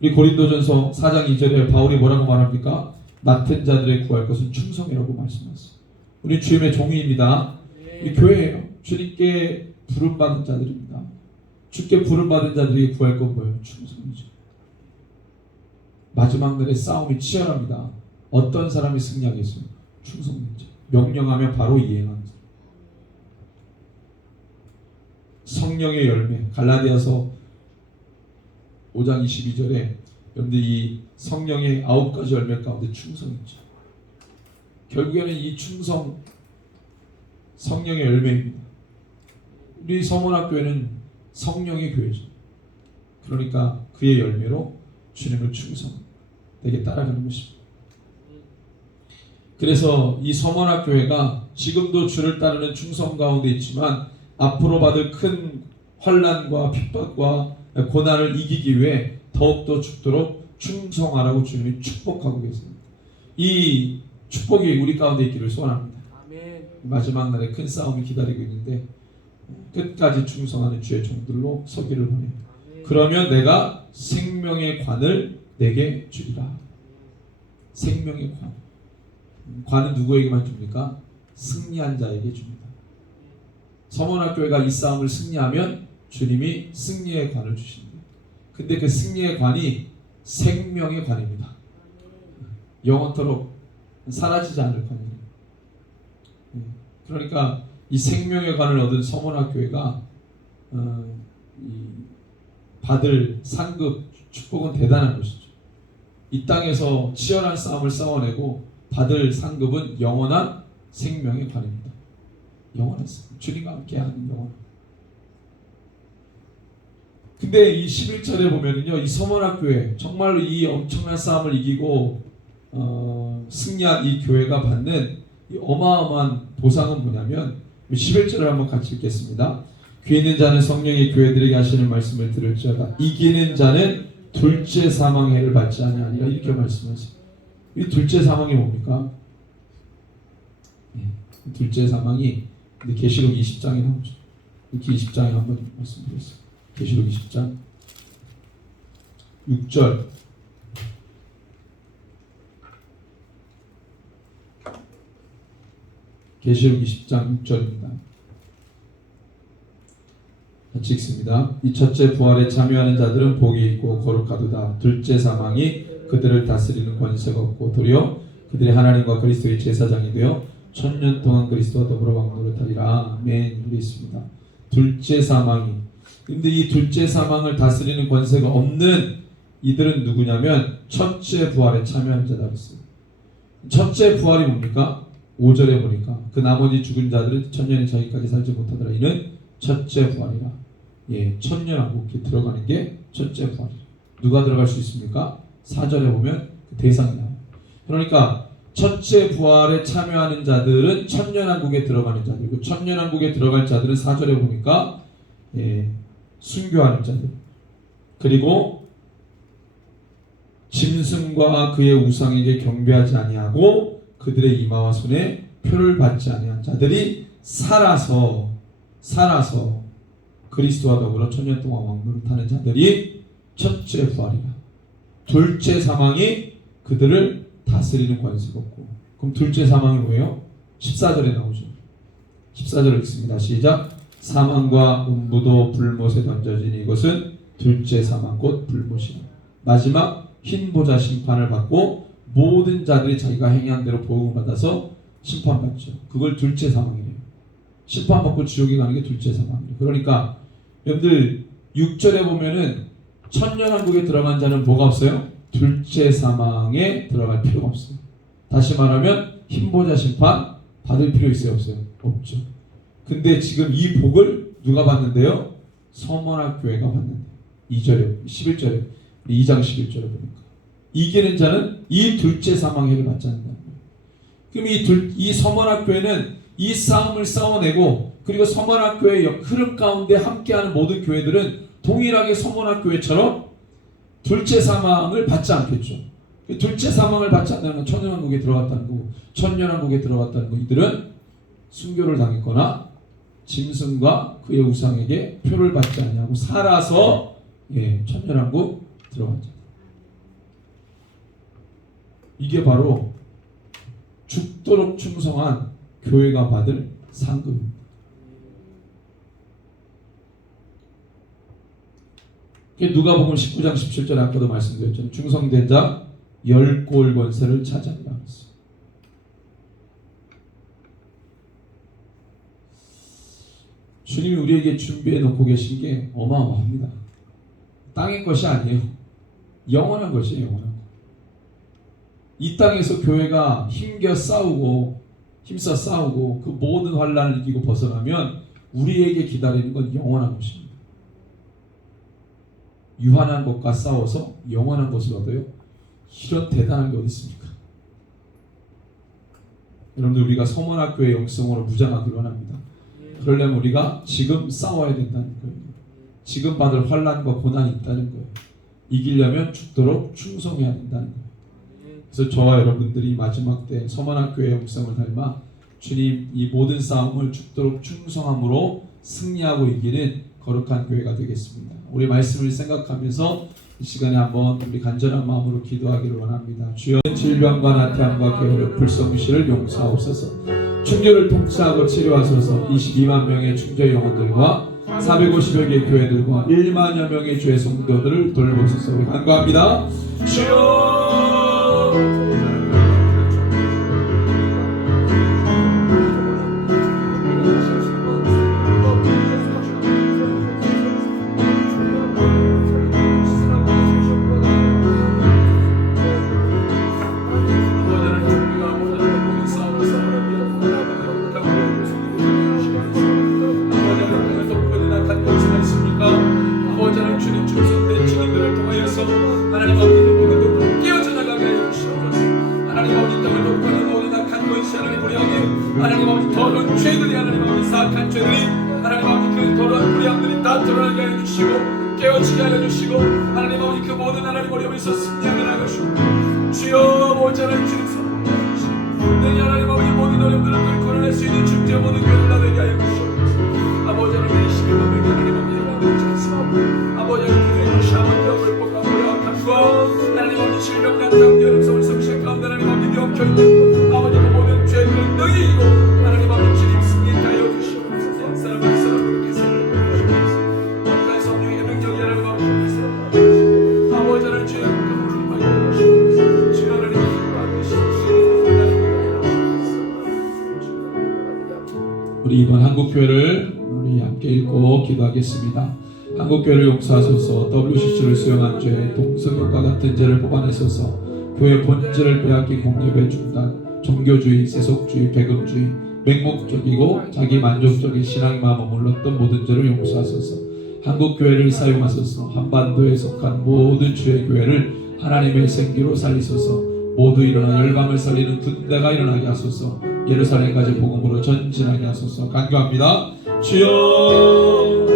우리 고린도전서 4장 2절에 바울이 뭐라고 말합니까? 맡은 자들의 구할 것은 충성이라고 말씀하셨어요. 우리 주님의 종이입니다. 우리 교회예요. 주님께 부름받은 자들입니다. 주께 부름받은 자들이 구할 건 뭐예요? 충성이죠. 마지막 날에 싸움이 치열합니다. 어떤 사람이 승리하겠어요? 충성된 자. 명령하면 바로 이행하는 자. 성령의 열매, 갈라디아서 5장 22절에 여러분들 이 성령의 9가지 열매 가운데 충성이 있죠. 결국에는 이 충성, 성령의 열매입니다. 우리 서문학교회는 성령의 교회죠. 그러니까 그의 열매로 주님을 충성되게 따라가는 것입니다. 그래서 이 서문학교회가 지금도 주를 따르는 충성 가운데 있지만, 앞으로 받을 큰 환난과 핍박과 고난을 이기기 위해 더욱더 죽도록 충성하라고 주님이 축복하고 계십니다. 이 축복이 우리 가운데 있기를 소원합니다. 아멘. 마지막 날에 큰 싸움이 기다리고 있는데 끝까지 충성하는 주의 종들로 서기를 원해요. 그러면 내가 생명의 관을 내게 주리라. 생명의 관. 관은 누구에게만 줍니까? 승리한 자에게 줍니다. 서문학교회가 이 싸움을 승리하면 주님이 승리의 관을 주십니다. 근데 그 승리의 관이 생명의 관입니다. 영원토록 사라지지 않을 관이에요. 그러니까 이 생명의 관을 얻은 서문학교회가 받을 상급 축복은 대단한 것이죠. 이 땅에서 치열한 싸움을 싸워내고 받을 상급은 영원한 생명의 관입니다. 영원한 주님과 함께하는 영원. 근데 이 11절에 보면은요, 이 서문학교회 정말로 이 엄청난 싸움을 이기고 승리한 이 교회가 받는 이 어마어마한 보상은 뭐냐면 11절을 한번 같이 읽겠습니다. 귀 있는 자는 성령의 교회들에게 하시는 말씀을 들을지어다. 이기는 자는 둘째 사망의 해를 받지 아니하리라. 이렇게 말씀하세요. 이 둘째 사망이 뭡니까? 둘째 사망이 계시록 20장에 나오죠. 이렇게 20장에 한번 말씀드렸어요. 계시록 20장 6절. 계시록 20장 6절입니다. 같이 읽습니다. 이 첫째 부활에 참여하는 자들은 복이 있고 거룩하도다. 둘째 사망이 그들을 다스리는 권세가 없고 도리어 그들이 하나님과 그리스도의 제사장이 되어 천년 동안 그리스도와 더불어 왕노릇하리라. 아멘. 우리 있습니다. 둘째 사망이, 근데 이 둘째 사망을 다스리는 권세가 없는 이들은 누구냐면 첫째 부활에 참여한 자다 그랬어요. 첫째 부활이 뭡니까? 5절에 보니까 그 나머지 죽은 자들은 천년이 자기까지 살지 못하더라. 이는 첫째 부활이라. 천년왕국에 들어가는 게 첫째 부활이라. 누가 들어갈 수 있습니까? 4절에 보면 그 대상이 나와요. 그러니까 첫째 부활에 참여하는 자들은 천년왕국에 들어가는 자들이고, 천년왕국에 들어갈 자들은 4절에 보니까 순교하는 자들, 그리고 짐승과 그의 우상에게 경배하지 아니하고 그들의 이마와 손에 표를 받지 아니한 자들이 살아서 그리스도와 더불어 천년 동안 왕노를 타는 자들이 첫째 부활이라. 둘째 사망이 그들을 다스리는 권세가 없고. 그럼 둘째 사망이 뭐예요? 14절에 나오죠. 14절을 읽습니다. 시작. 사망과 음부도 불못에 던져지니 이것은 둘째 사망 곧 불못이라. 마지막 흰 보좌 심판을 받고 모든 자들이 자기가 행한 대로 보응을 받아서 심판받죠. 그걸 둘째 사망이래요. 심판받고 지옥에 가는 게 둘째 사망이에요. 그러니까 여러분들 6절에 보면은 천년왕국에 들어간 자는 뭐가 없어요? 둘째 사망에 들어갈 필요가 없어요. 다시 말하면 흰 보좌 심판 받을 필요 있어요? 없어요? 없죠. 근데 지금 이 복을 누가 받는데요? 서머나 교회가 받는데. 2절에 11절에 2장 11절에 보니까 이기는 자는 이 둘째 사망의 해를 받지 않는다는 거예요. 그럼 이 서머나 교회는 이 싸움을 싸워내고, 그리고 서머나 교회의 흐름 가운데 함께하는 모든 교회들은 동일하게 서머나 교회처럼 둘째 사망을 받지 않겠죠. 둘째 사망을 받지 않는 건 천년왕국에 들어갔다는 거고, 천년왕국에 들어갔다는 거, 이들은 순교를 당했거나 짐승과 그의 우상에게 표를 받지 아니하고 살아서 천년왕국 들어간 자. 이게 바로 죽도록 충성한 교회가 받을 상급입니다. 누가복음 19장 17절에 아까도 말씀드렸잖아요. 충성된 자 10골 권세를 차지한다 했어요. 주님이 우리에게 준비해 놓고 계신 게 어마어마합니다. 땅의 것이 아니에요. 영원한 것이에요. 영원한 것. 이 땅에서 교회가 힘써 싸우고 그 모든 환난을 이기고 벗어나면 우리에게 기다리는 건 영원한 것입니다. 유한한 것과 싸워서 영원한 것을 얻어요? 이런 대단한 게 어디 있습니까? 여러분들, 우리가 서문학교의 영성으로 무장하기를 원합니다. 그러려면 우리가 지금 싸워야 된다는 거예요. 지금 받을 환난과 고난이 있다는 거예요. 이기려면 죽도록 충성해야 된다는 거예요. 그래서 저와 여러분들이 마지막 때 서문학교의 영성을 닮아 주님 이 모든 싸움을 죽도록 충성함으로 승리하고 이기는 거룩한 교회가 되겠습니다. 우리 말씀을 생각하면서 이 시간에 한번 우리 간절한 마음으로 기도하기를 원합니다. 주여, 질병과 나태함과 게으름, 불성실을 용서하옵소서. 충혈을 통치하고 치료하소서. 22만 명의 충혈 영혼들과 450여 개의 교회들과 1만여 명의 주의 성도들을 돌보소서. 우리 간구합니다. 주여, 하나님 아버지 더러운 죄들이 하나님 아버지 사악한 죄들이 하나님 아버지 그 더러운 불량들이 다 드러나게 하여 주시고 깨어지게 하여 주시고 하나님 아버지 그 모든 하나님 어려움에서 승리하게 하여 주시고 주여 모자란 주님 손 내 하나님 아버지 모든 어려움들을 끌어낼 수 있는 축제 모든 교회를 다 되게 하여 주시옵소서. 아버지 하나님 11만 명의 하나님 아버지 영광을 찬송하고 아버지 하나님 샤먼 불복과 모략함과 하나님 아버지 질병 난장 여름성을 성실 가운데 하나님 아버지 영결 아버지 모든 죄들을 너희 이고 하나님 아버지 주님 승리케 하여 주시옵소서. 한 사람 한 사람 그렇게 살아가고 주옵소서. 어떤 성령의 능력이 하나님 아버지 아버지 하나님 주의 영광을 하여 주옵소서. 주여 하나님 우리 이번 한국교회를 우리 함께 읽고 기도하겠습니다. 한국교회를 용서하소서. WCC를 수용한 죄, 동성애과 같은 죄를 뽑아내소서. 교회 본질을 빼앗긴 공예배 중단, 종교주의, 세속주의, 배금주의, 맹목적이고 자기 만족적인 신앙만 머물렀던 모든 죄를 용서하소서. 한국교회를 사용하소서. 한반도에 속한 모든 주의 교회를 하나님의 생기로 살리소서. 모두 일어나 열방을 살리는 군대가 일어나게 하소서. 예루살렘까지 복음으로 전진하게 하소서. 간구합니다. 주여.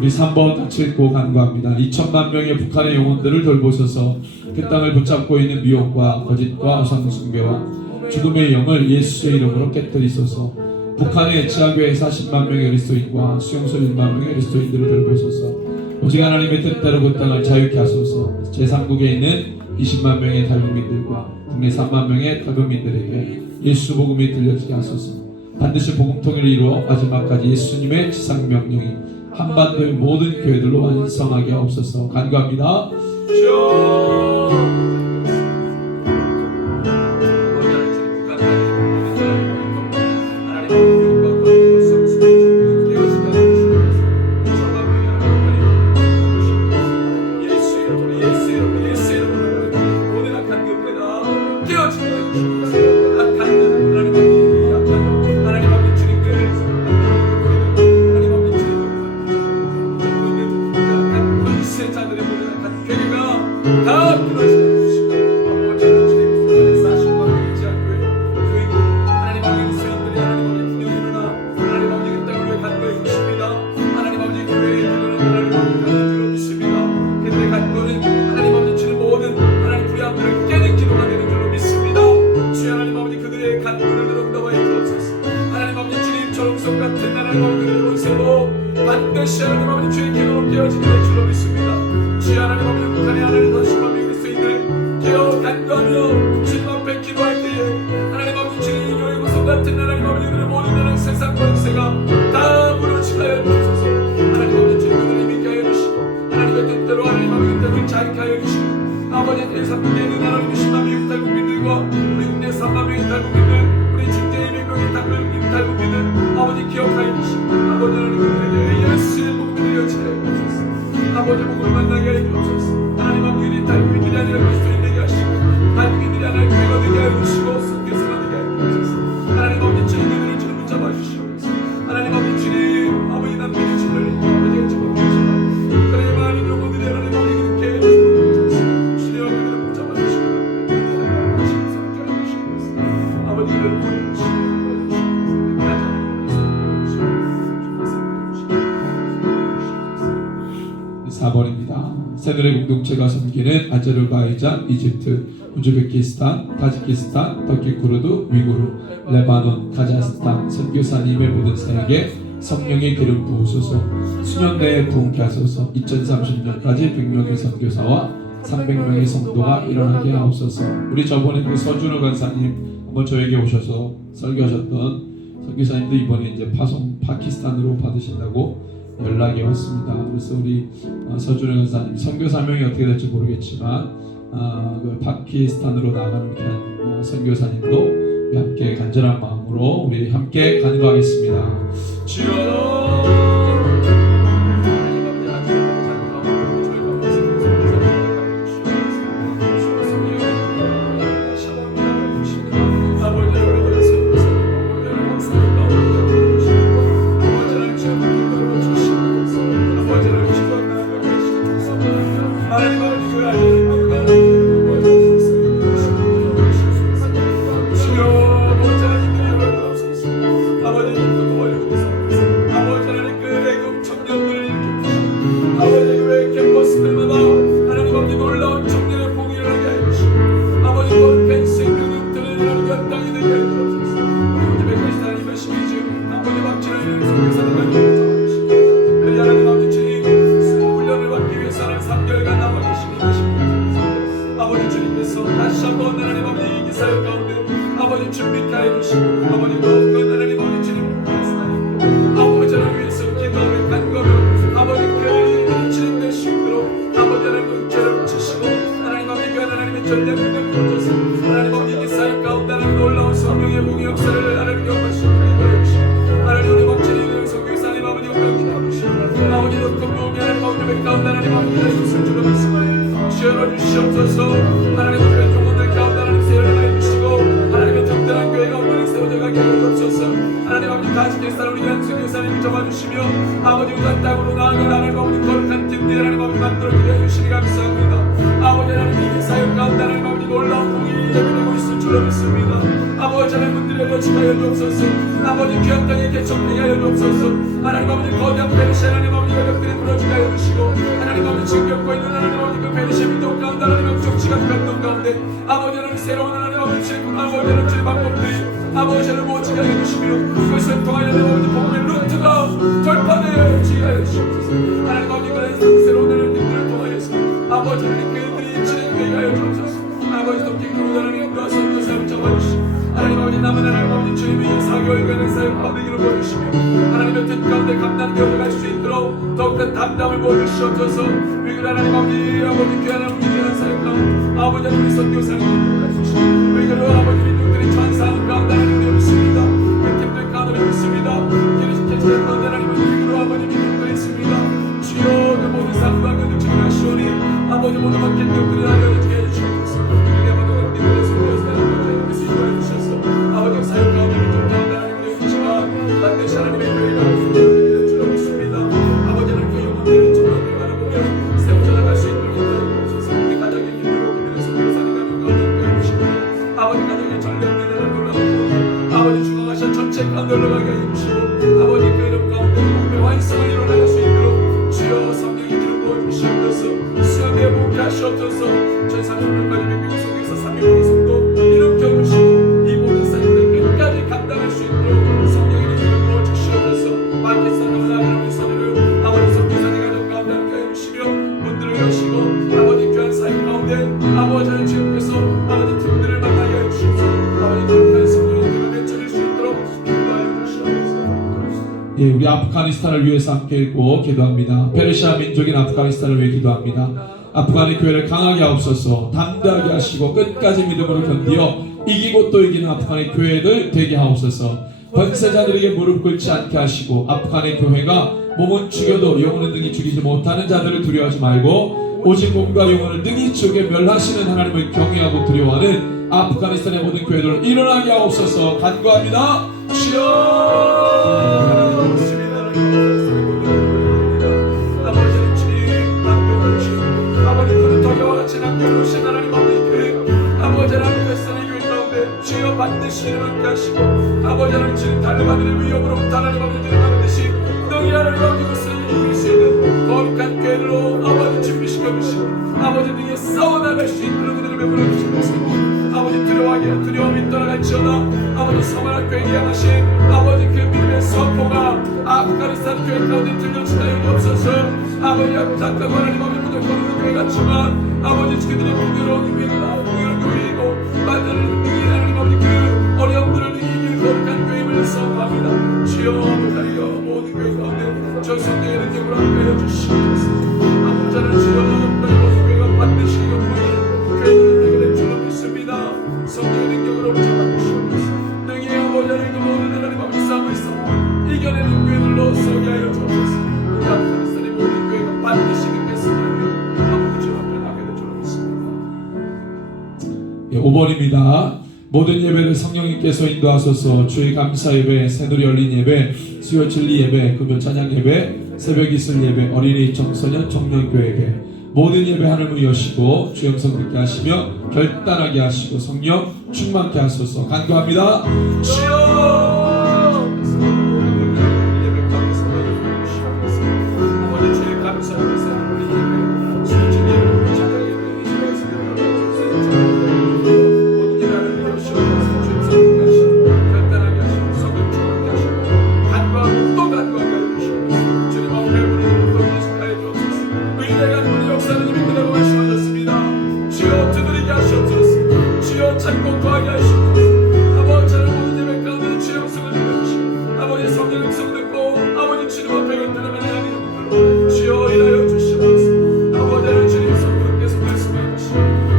우리 3번 같이 읽고 간구합니다. 2천만 명의 북한의 영혼들을 돌보셔서 그 땅을 붙잡고 있는 미혹과 거짓과 우상숭배와 죽음의 영을 예수의 이름으로 깨뜨리소서. 북한의 지하교회 40만 명의 그리스도인과 수용소 1만 명의 그리스도인들을 돌보소서. 오직 하나님의 뜻대로 그 땅을 자유케 하소서. 제3국에 있는 20만 명의 탈북민들과 국내 3만 명의 탈북민들에게 예수 복음이 들려지게 하소서. 반드시 복음 통일을 이루어 마지막까지 예수님의 지상 명령이 한반도의 모든 교회들로 완성하게 하옵소서. 간구합니다. 반드시 하나님 아버지 주의 기도로 깨어지게 될 줄로 믿습니다. 주의 하나님 아버지 북한의 하나님 다시 만명의 그리스도인들 깨어 간구하며 주님 앞에 기도할 때에 하나님 아버지 주의 교회 구성 같은 하나님 아버지 그들의 모든 나라 세상 권세가 다 무너지게 하여 주소서. 하나님 아버지 주님 그들을 믿게 하여 주시고 하나님의 뜻대로 하나님 아버지 뜻을 자유케 하여 주시고 아버지 제3국에 있는 하나님 10만 명의 탈북민들과 우리 국내 3만 명의 탈북민들 우리 중대 200명의 탈북민들 아버지 기억하여 주시고 아버지 하나님 그들에게 예수의 복음을 들려지게 하여 주소서. 아버지 복음을 만나게 하여 주소서. 하나님 아버지 탈북민들이 아니라 그리스도인에게 하시고 탈북민들이 아니라 교회가 되게 하여 주시고 성교사가 되게 하여 주소서. 하나님 아버지 주님 그들을 주님 붙잡아 주시옵소서. 하나님 아버지 주님 아버지 남편의 주를 아버지가 집어주시고 그래 많은 영혼들이 하나님 아버지 그렇게 해주시옵소서. 주님 그들을 붙잡아 주시고 하나님 성교하여 주시옵소서. 아버지 그들을 보여주시고 4번입니다. 새누리 공동체가 섬기는 아제르바이잔, 이집트, 우즈베키스탄, 타지키스탄, 터키 쿠르드, 위구르, 레바논, 카자흐스탄 선교사님의 모든 사역에 성령의 기름 부으소서. 수년 내에 부흥케 하소서. 2030년까지 100명의 선교사와 300명의 성도가 일어나게 하옵소서. 우리 저번에 그 서준호 간사님 한번 저에게 오셔서 설교하셨던 선교사님도 이번에 이제 파키스탄으로 받으신다고 연락이 왔습니다. 그래서 우리 서준호 간사님 선교 사명이 어떻게 될지 모르겠지만 그 파키스탄으로 나가는 귀한 선교사님도 우리 함께 간절한 마음으로 우리 함께 간구하겠습니다. 주여 주시옵소서. 하나님 우리의 영혼들 가운데 하나님 세워나가 주시고 하나님의 정당한 교회가 오늘 세워져가게 하옵소서. 하나님 아버지 가진 역사를 우리 연수 교사님이 접어주시며 아버지 우리가 땅으로 나아가 하나님 아버지 거룩한 팀들 하나님 아버지 만들어주게 해주시니 감사합니다. 아버지 하나님 이 사역 가운데 하나님 아버지 놀라운 공이 예배되고 있을 줄로 믿습니다. 아버지 하나님 분들의 여지가 열리옵소서. 아버지 귀한 땅에 개척되게 열리옵소서. 하나님 아버지 거대한 페르시 하나님 아버지 가격들이 부러지게 해주시고 하나님 아버지 지금 겪고 있는 하나님 아버지 그 페르시 민족 가운데 하나님 아버지 정치가 변동 가운데 아버지 하나님 새로운 하나님 아버지 질문 아버지 하나님 질 방법들이 아버지 하나님 모지게 해주시며 그것을 통하여 하나님 아버지 복음의 루트가 돌파되어 지게 해주시옵소서. 하나님 아버지 그 새로운 하나님들을 통하여서 아버지 하나님 그들이 진행되게 하여 주옵소서. 아버지 돕기 그로 하나님 그 선교사를 잡아주시고 하나님 아버지 남은 하나님 아버지 주님이 사교회관의 사역 가운데 이루어 보여주시며 하나님의 뜻 가운데 감당되어 갈 수 있도록 더욱더 담담을 보여주시옵소서. 우리 하나님 아버지 귀한 하나님 위대한 사역 가운데 아버지 하나님 우리 선교사님을 보여주시고 우리 아버지 민족들이 찬사하는 가운데 하나님 우리 있습니다. 그 팀들 가운데 있습니다. 기리시켜주는 가운데 하나님 우리 아버지 민족들이 있습니다. 주여 그 모든 삶과 그 능력을 하시오니 아버지 모든 맡긴 것들을 알려주게 해주시옵소서. 아버지 사역 가운데 민족 가운데 하나님의 의지와 반드시 하나님의 교회가 이루어질 줄로 믿습니다. 아버지 하나님 그 영혼들을 정말 바라보며 세워져 나갈 수 있도록 인도해 주옵소서. 우리 가정의 힘들고 기도해서 교사님 가는 가운데 배워주시고 아버지 가정의 전례없는 나라를 놀라우고 아버지 죽어가신 전체 가운데 올라가게 해주시고 아버지 그 이름 가운데 복음의 완성을 이뤄나갈 수 있도록 주여 성령의 기름 부어주시옵소서. 수연의 복게 하시옵소서. 전 30명까지 100명의 성도에서 300명의 성도 일으켜 주시고 감당할 수 있도록 성령의 기름 부어주시옵소서. 파키스탄으로 나가는 우리 선우를 아버지 성교사님 가족 가운데 함께 해주시며 문들을 여시고 아버지 귀한 사역 가운데 아버지 하나님 주님께서 아버지 팀들을 만나게 해주시옵소서. 아버지 거룩한 성령의 기름을 내쳐질 수 있도록 인도하여 주시옵소서. 예, 우리 아프가니스탄을 위해서 함께 읽고 기도합니다. 페르시아 민족인 아프가니스탄을 위해 기도합니다. 아프간의 교회를 강하게 하옵소서. 담대하게 하시고 끝까지 믿음으로 견디어 이기고 또 이기는 아프간의 교회들 되게 하옵소서. 권세자들에게 무릎 꿇지 않게 하시고 아프간의 교회가 몸은 죽여도 영혼은 능히 죽이지 못하는 자들을 두려워하지 말고 오직 몸과 영혼을 능히 죽여 멸하시는 하나님을 경외하고 두려워하는 아프가니스탄의 모든 교회들을 일어나게 하옵소서. 간구합니다. 주여 남겨놓으신 하나님 아버지 교회 아버지 하나님 뱃살의 교회 가운데 주여 반드시 일어나게 하시고 아버지 하나님 지금 달려가는 위협으로부터 하나님 아버지를 반드시 너희 하나님 아버지 것을 이길 수 있는 거룩한 교회로 아버지 준비시켜 주시고 아버지 등에 싸워나갈 수 있도록 그들을 베풀어 주시옵소서. 아버지 두려움이 떠나갈지어다 아버지 서머나 교회에 향하신 아버지 그 믿음의 선포가 일산 교회 가운데 들려주나요 없어서 아버지 약속하고 하나님 앞에 부족한 교회 같지만 아버지 그들의 부끄러운 교회가 부끄러운 교회이고 만드는 교회 하나님 아버지 그 어려움들을 이길 거룩한 교회임을 선포합니다. 주여 하리여 모든 교회 가운데 저 성령의 능력으로 함께해 주시옵소서. 아버지 하나님 주여 모든 교회가 반드시 이것뿐이 교회의 능력이 될 줄로 믿습니다. 성령의 능력으로 붙잡아주시옵소서. 능히 아버지 하나님 그 모든 하나님 아버지 싸움을 싸워 이겨내는 교회들로 서게 하여 주옵소서. 우리 아프가니스탄의 모든 교회가 반드시 이겼으면 아버지 앞에 나게 될 줄로 믿습니다. 5번입니다. 모든 예배를 성령님께서 인도하소서. 주의 감사 예배, 새누리 열린 예배, 수요 진리 예배, 금요 찬양 예배, 새벽 이슬 예배, 어린이 청소년 청년교회 예배, 모든 예배 하늘문 여시고 주 영성 듣게 하시며 결단하게 하시고 성령 충만케 하소서. 간구합니다. 주여 찾고 구하게 하시옵소서. 아버지 모든 예배 가운데 주의 영성을 내려주시고 아버지 성령의 음성 듣고 아버지 주님 앞에 결단하는 하나님 주여 일하여 주시옵소서. 아버지 주님 성령께서 말씀해 주시고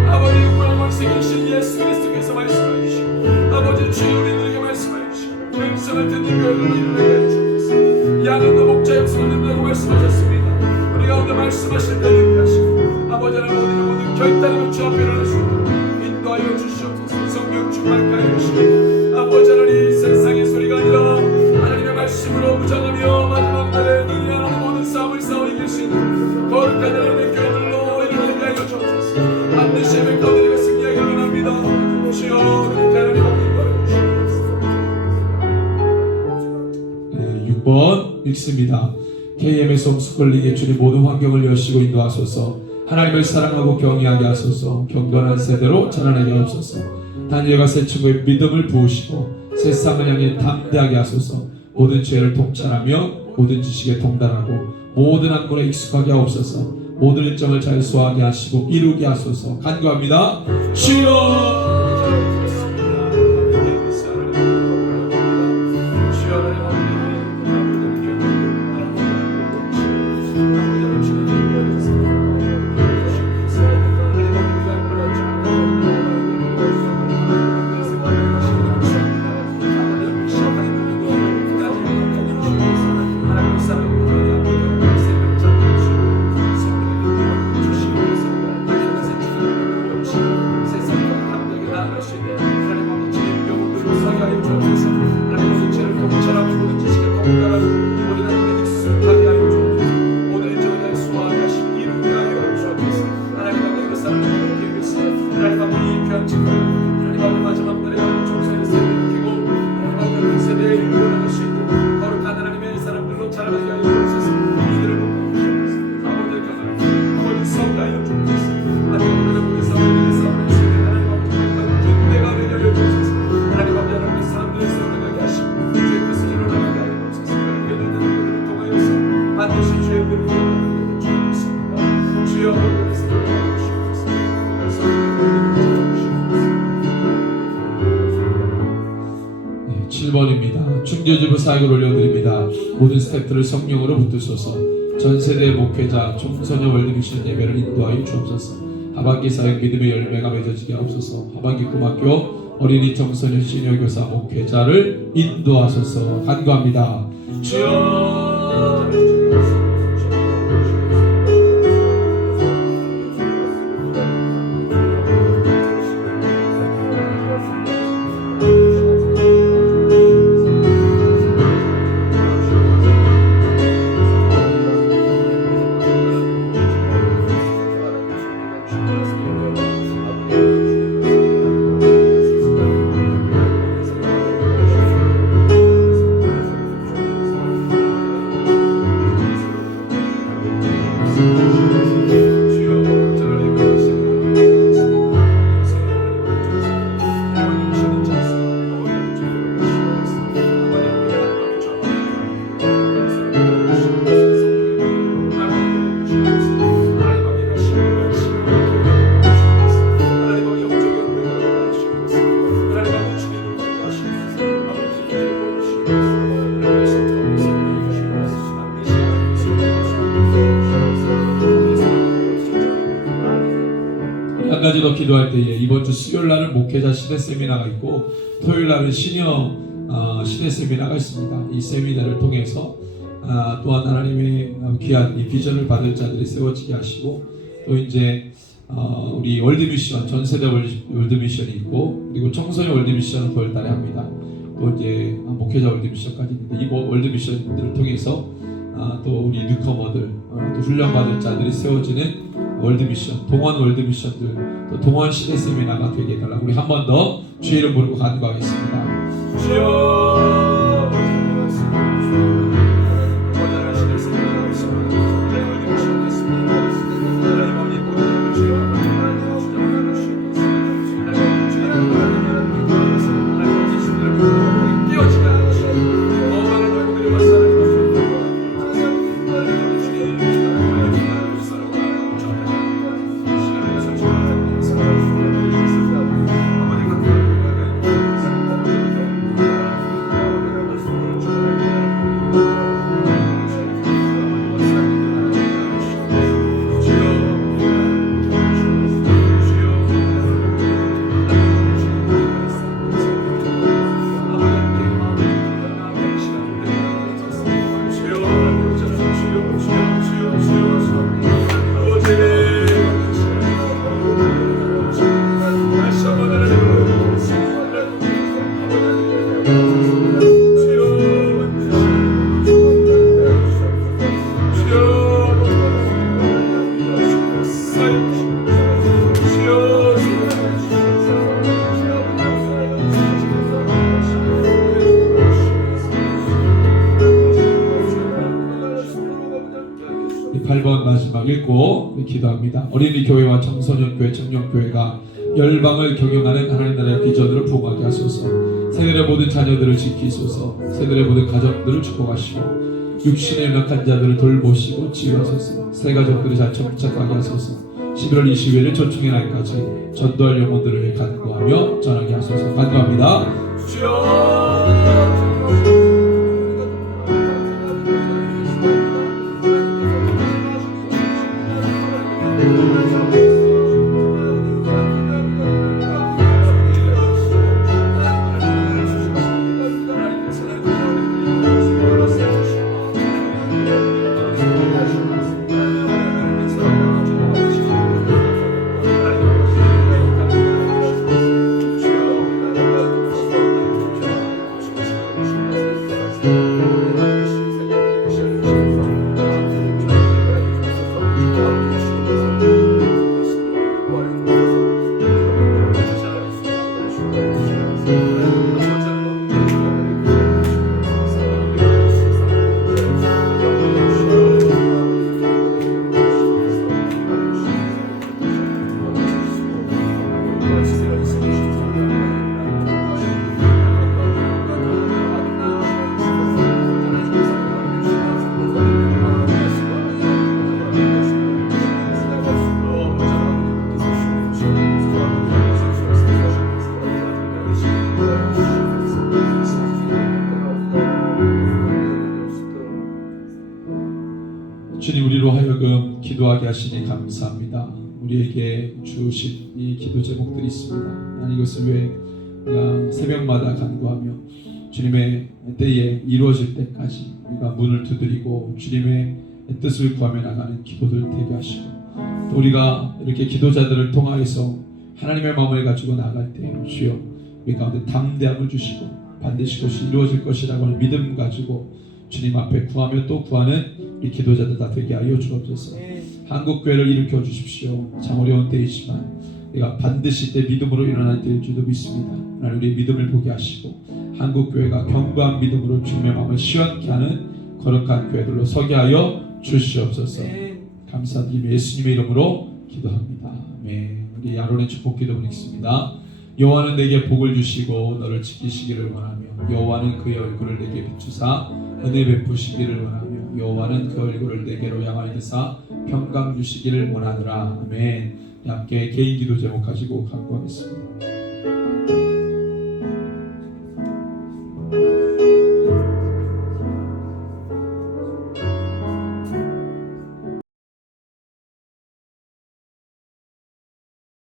아버지 무한왕생이신 예수 그리스도께서 말씀해 주시고 아버지 주여 우리들에게 말씀해 주시고 그 음성을 듣는 교회를 일어나게 해주옵소서. 양은 목자 영성을 듣는다고 말씀하셨습니다. 우리 가운데 말씀하실 때 듣게 하시고 아버지 하나님 모든 결단을 주 앞에 일어나시고 인도하여 주시옵소서. 성령 충만케 하여 주시옵소서. 아버지 하나님 세상의 소리가 아니라 하나님의 말씀으로 무장하며 마지막 날에 능히 하나님 모든 싸움을 싸워 이길 수 있는 거룩한 하나님의 교회들로 일어나게 하여 주옵소서. 반드시 예배 가운데 승리하게 원합니다. 주여 그렇게 하나님 앞에 인도하여 주시옵소서. 6번 읽습니다. KMS 홈스쿨링의 주님 모든 환경을 여시고 인도하소서. 하나님을 사랑하고 경외하게 하소서. 경건한 세대로 자라나게 하옵소서. 다니엘과 세 친구의 믿음을 부으시고 세상을 향해 담대하게 하소서. 모든 죄를 통찰하며 모든 지식에 통달하고 모든 학문에 익숙하게 하옵소서. 모든 일정을 잘 소화하게 하시고 이루게 하소서. 간구합니다. 주여 중재지부 사역을 올려드립니다. 모든 스태프들을 성령으로 붙드소서. 전세대 목회자 청소년 월드미션 예배를 인도하여 주옵소서. 하반기 사역 믿음의 열매가 맺어지게 하옵소서. 하반기 꿈학교 어린이 청소년 시니어교사 목회자를 인도하소서. 간구합니다. 주여 가지 더 기도할 때에 이번 주 수요일 날은 목회자 시대 세미나가 있고 토요일 날은 시니어 시대 세미나가 있습니다. 이 세미나를 통해서 또한 하나님의 귀한 이 비전을 받을 자들이 세워지게 하시고 또 이제 우리 월드미션 전세대 월드미션이 있고 그리고 청소년 월드미션은 9월 달에 합니다. 또 이제 목회자 월드미션까지 있는데 이 월드미션들을 통해서 또 우리 뉴커머들 또 훈련받을 자들이 세워지는 월드미션, 동원 월드미션들 또 동원 시대 세미나가 되게 해달라고 우리 한 번 더 주의 이름 부르고 간구하겠습니다. 주여 이 8번 마지막 읽고 기도합니다. 어린이 교회와 청소년 교회, 청년 교회가 열방을 경영하는 하나님 나라의 비전으로 부흥하게 하소서. 세대의 모든 자녀들을 지키소서. 세대의 모든 가정들을 축복하시고 육신의 연약한 자들을 돌보시고 치유하소서. 새 가족들이 잘 정착하게 하소서. 11월 20일 조충의 날까지 전도할 영혼들을 간구하며 전하게 하소서. 간구합니다. 주여 주님, 우리로 하여금 기도하게 하시니 감사합니다. 우리에게 주신 이 기도 제목들이 있습니다. 하나님, 이것을 위해 우리가 새벽마다 간구하며 주님의 때에 이루어질 때까지 우리가 문을 두드리고 주님의 뜻을 구하며 나가는 기도들 되게 하시고, 또 우리가 이렇게 기도자들을 통하여서 하나님의 마음을 가지고 나갈 때 주여 우리 가운데 담대함을 주시고 반드시 그것이 이루어질 것이라고 하는 믿음 가지고 주님 앞에 구하며 또 구하는 이 기도자들 다 되게 하여 주옵소서. 한국교회를 일으켜 주십시오. 참 어려운 때이지만 우리가 반드시 때 믿음으로 일어날 때일 줄도 믿습니다. 하나님, 우리의 믿음을 보게 하시고 한국교회가 견고한 믿음으로 주님의 마음을 시원케 하는 거룩한 교회들로 서게 하여 주시옵소서. 감사드리며 예수님의 이름으로 기도합니다. 아멘. 우리 아론의 축복 기도 드리겠습니다. 여호와는 내게 복을 주시고 너를 지키시기를 원하며 여호와는 그의 얼굴을 내게 비추사 은혜 베푸시기를 원하며 여호와는 그 얼굴을 내게로 향하여 드사 평강 주시기를 원하노라. 아멘. 함께 개인 기도 제목 가지고 간구하겠습니다.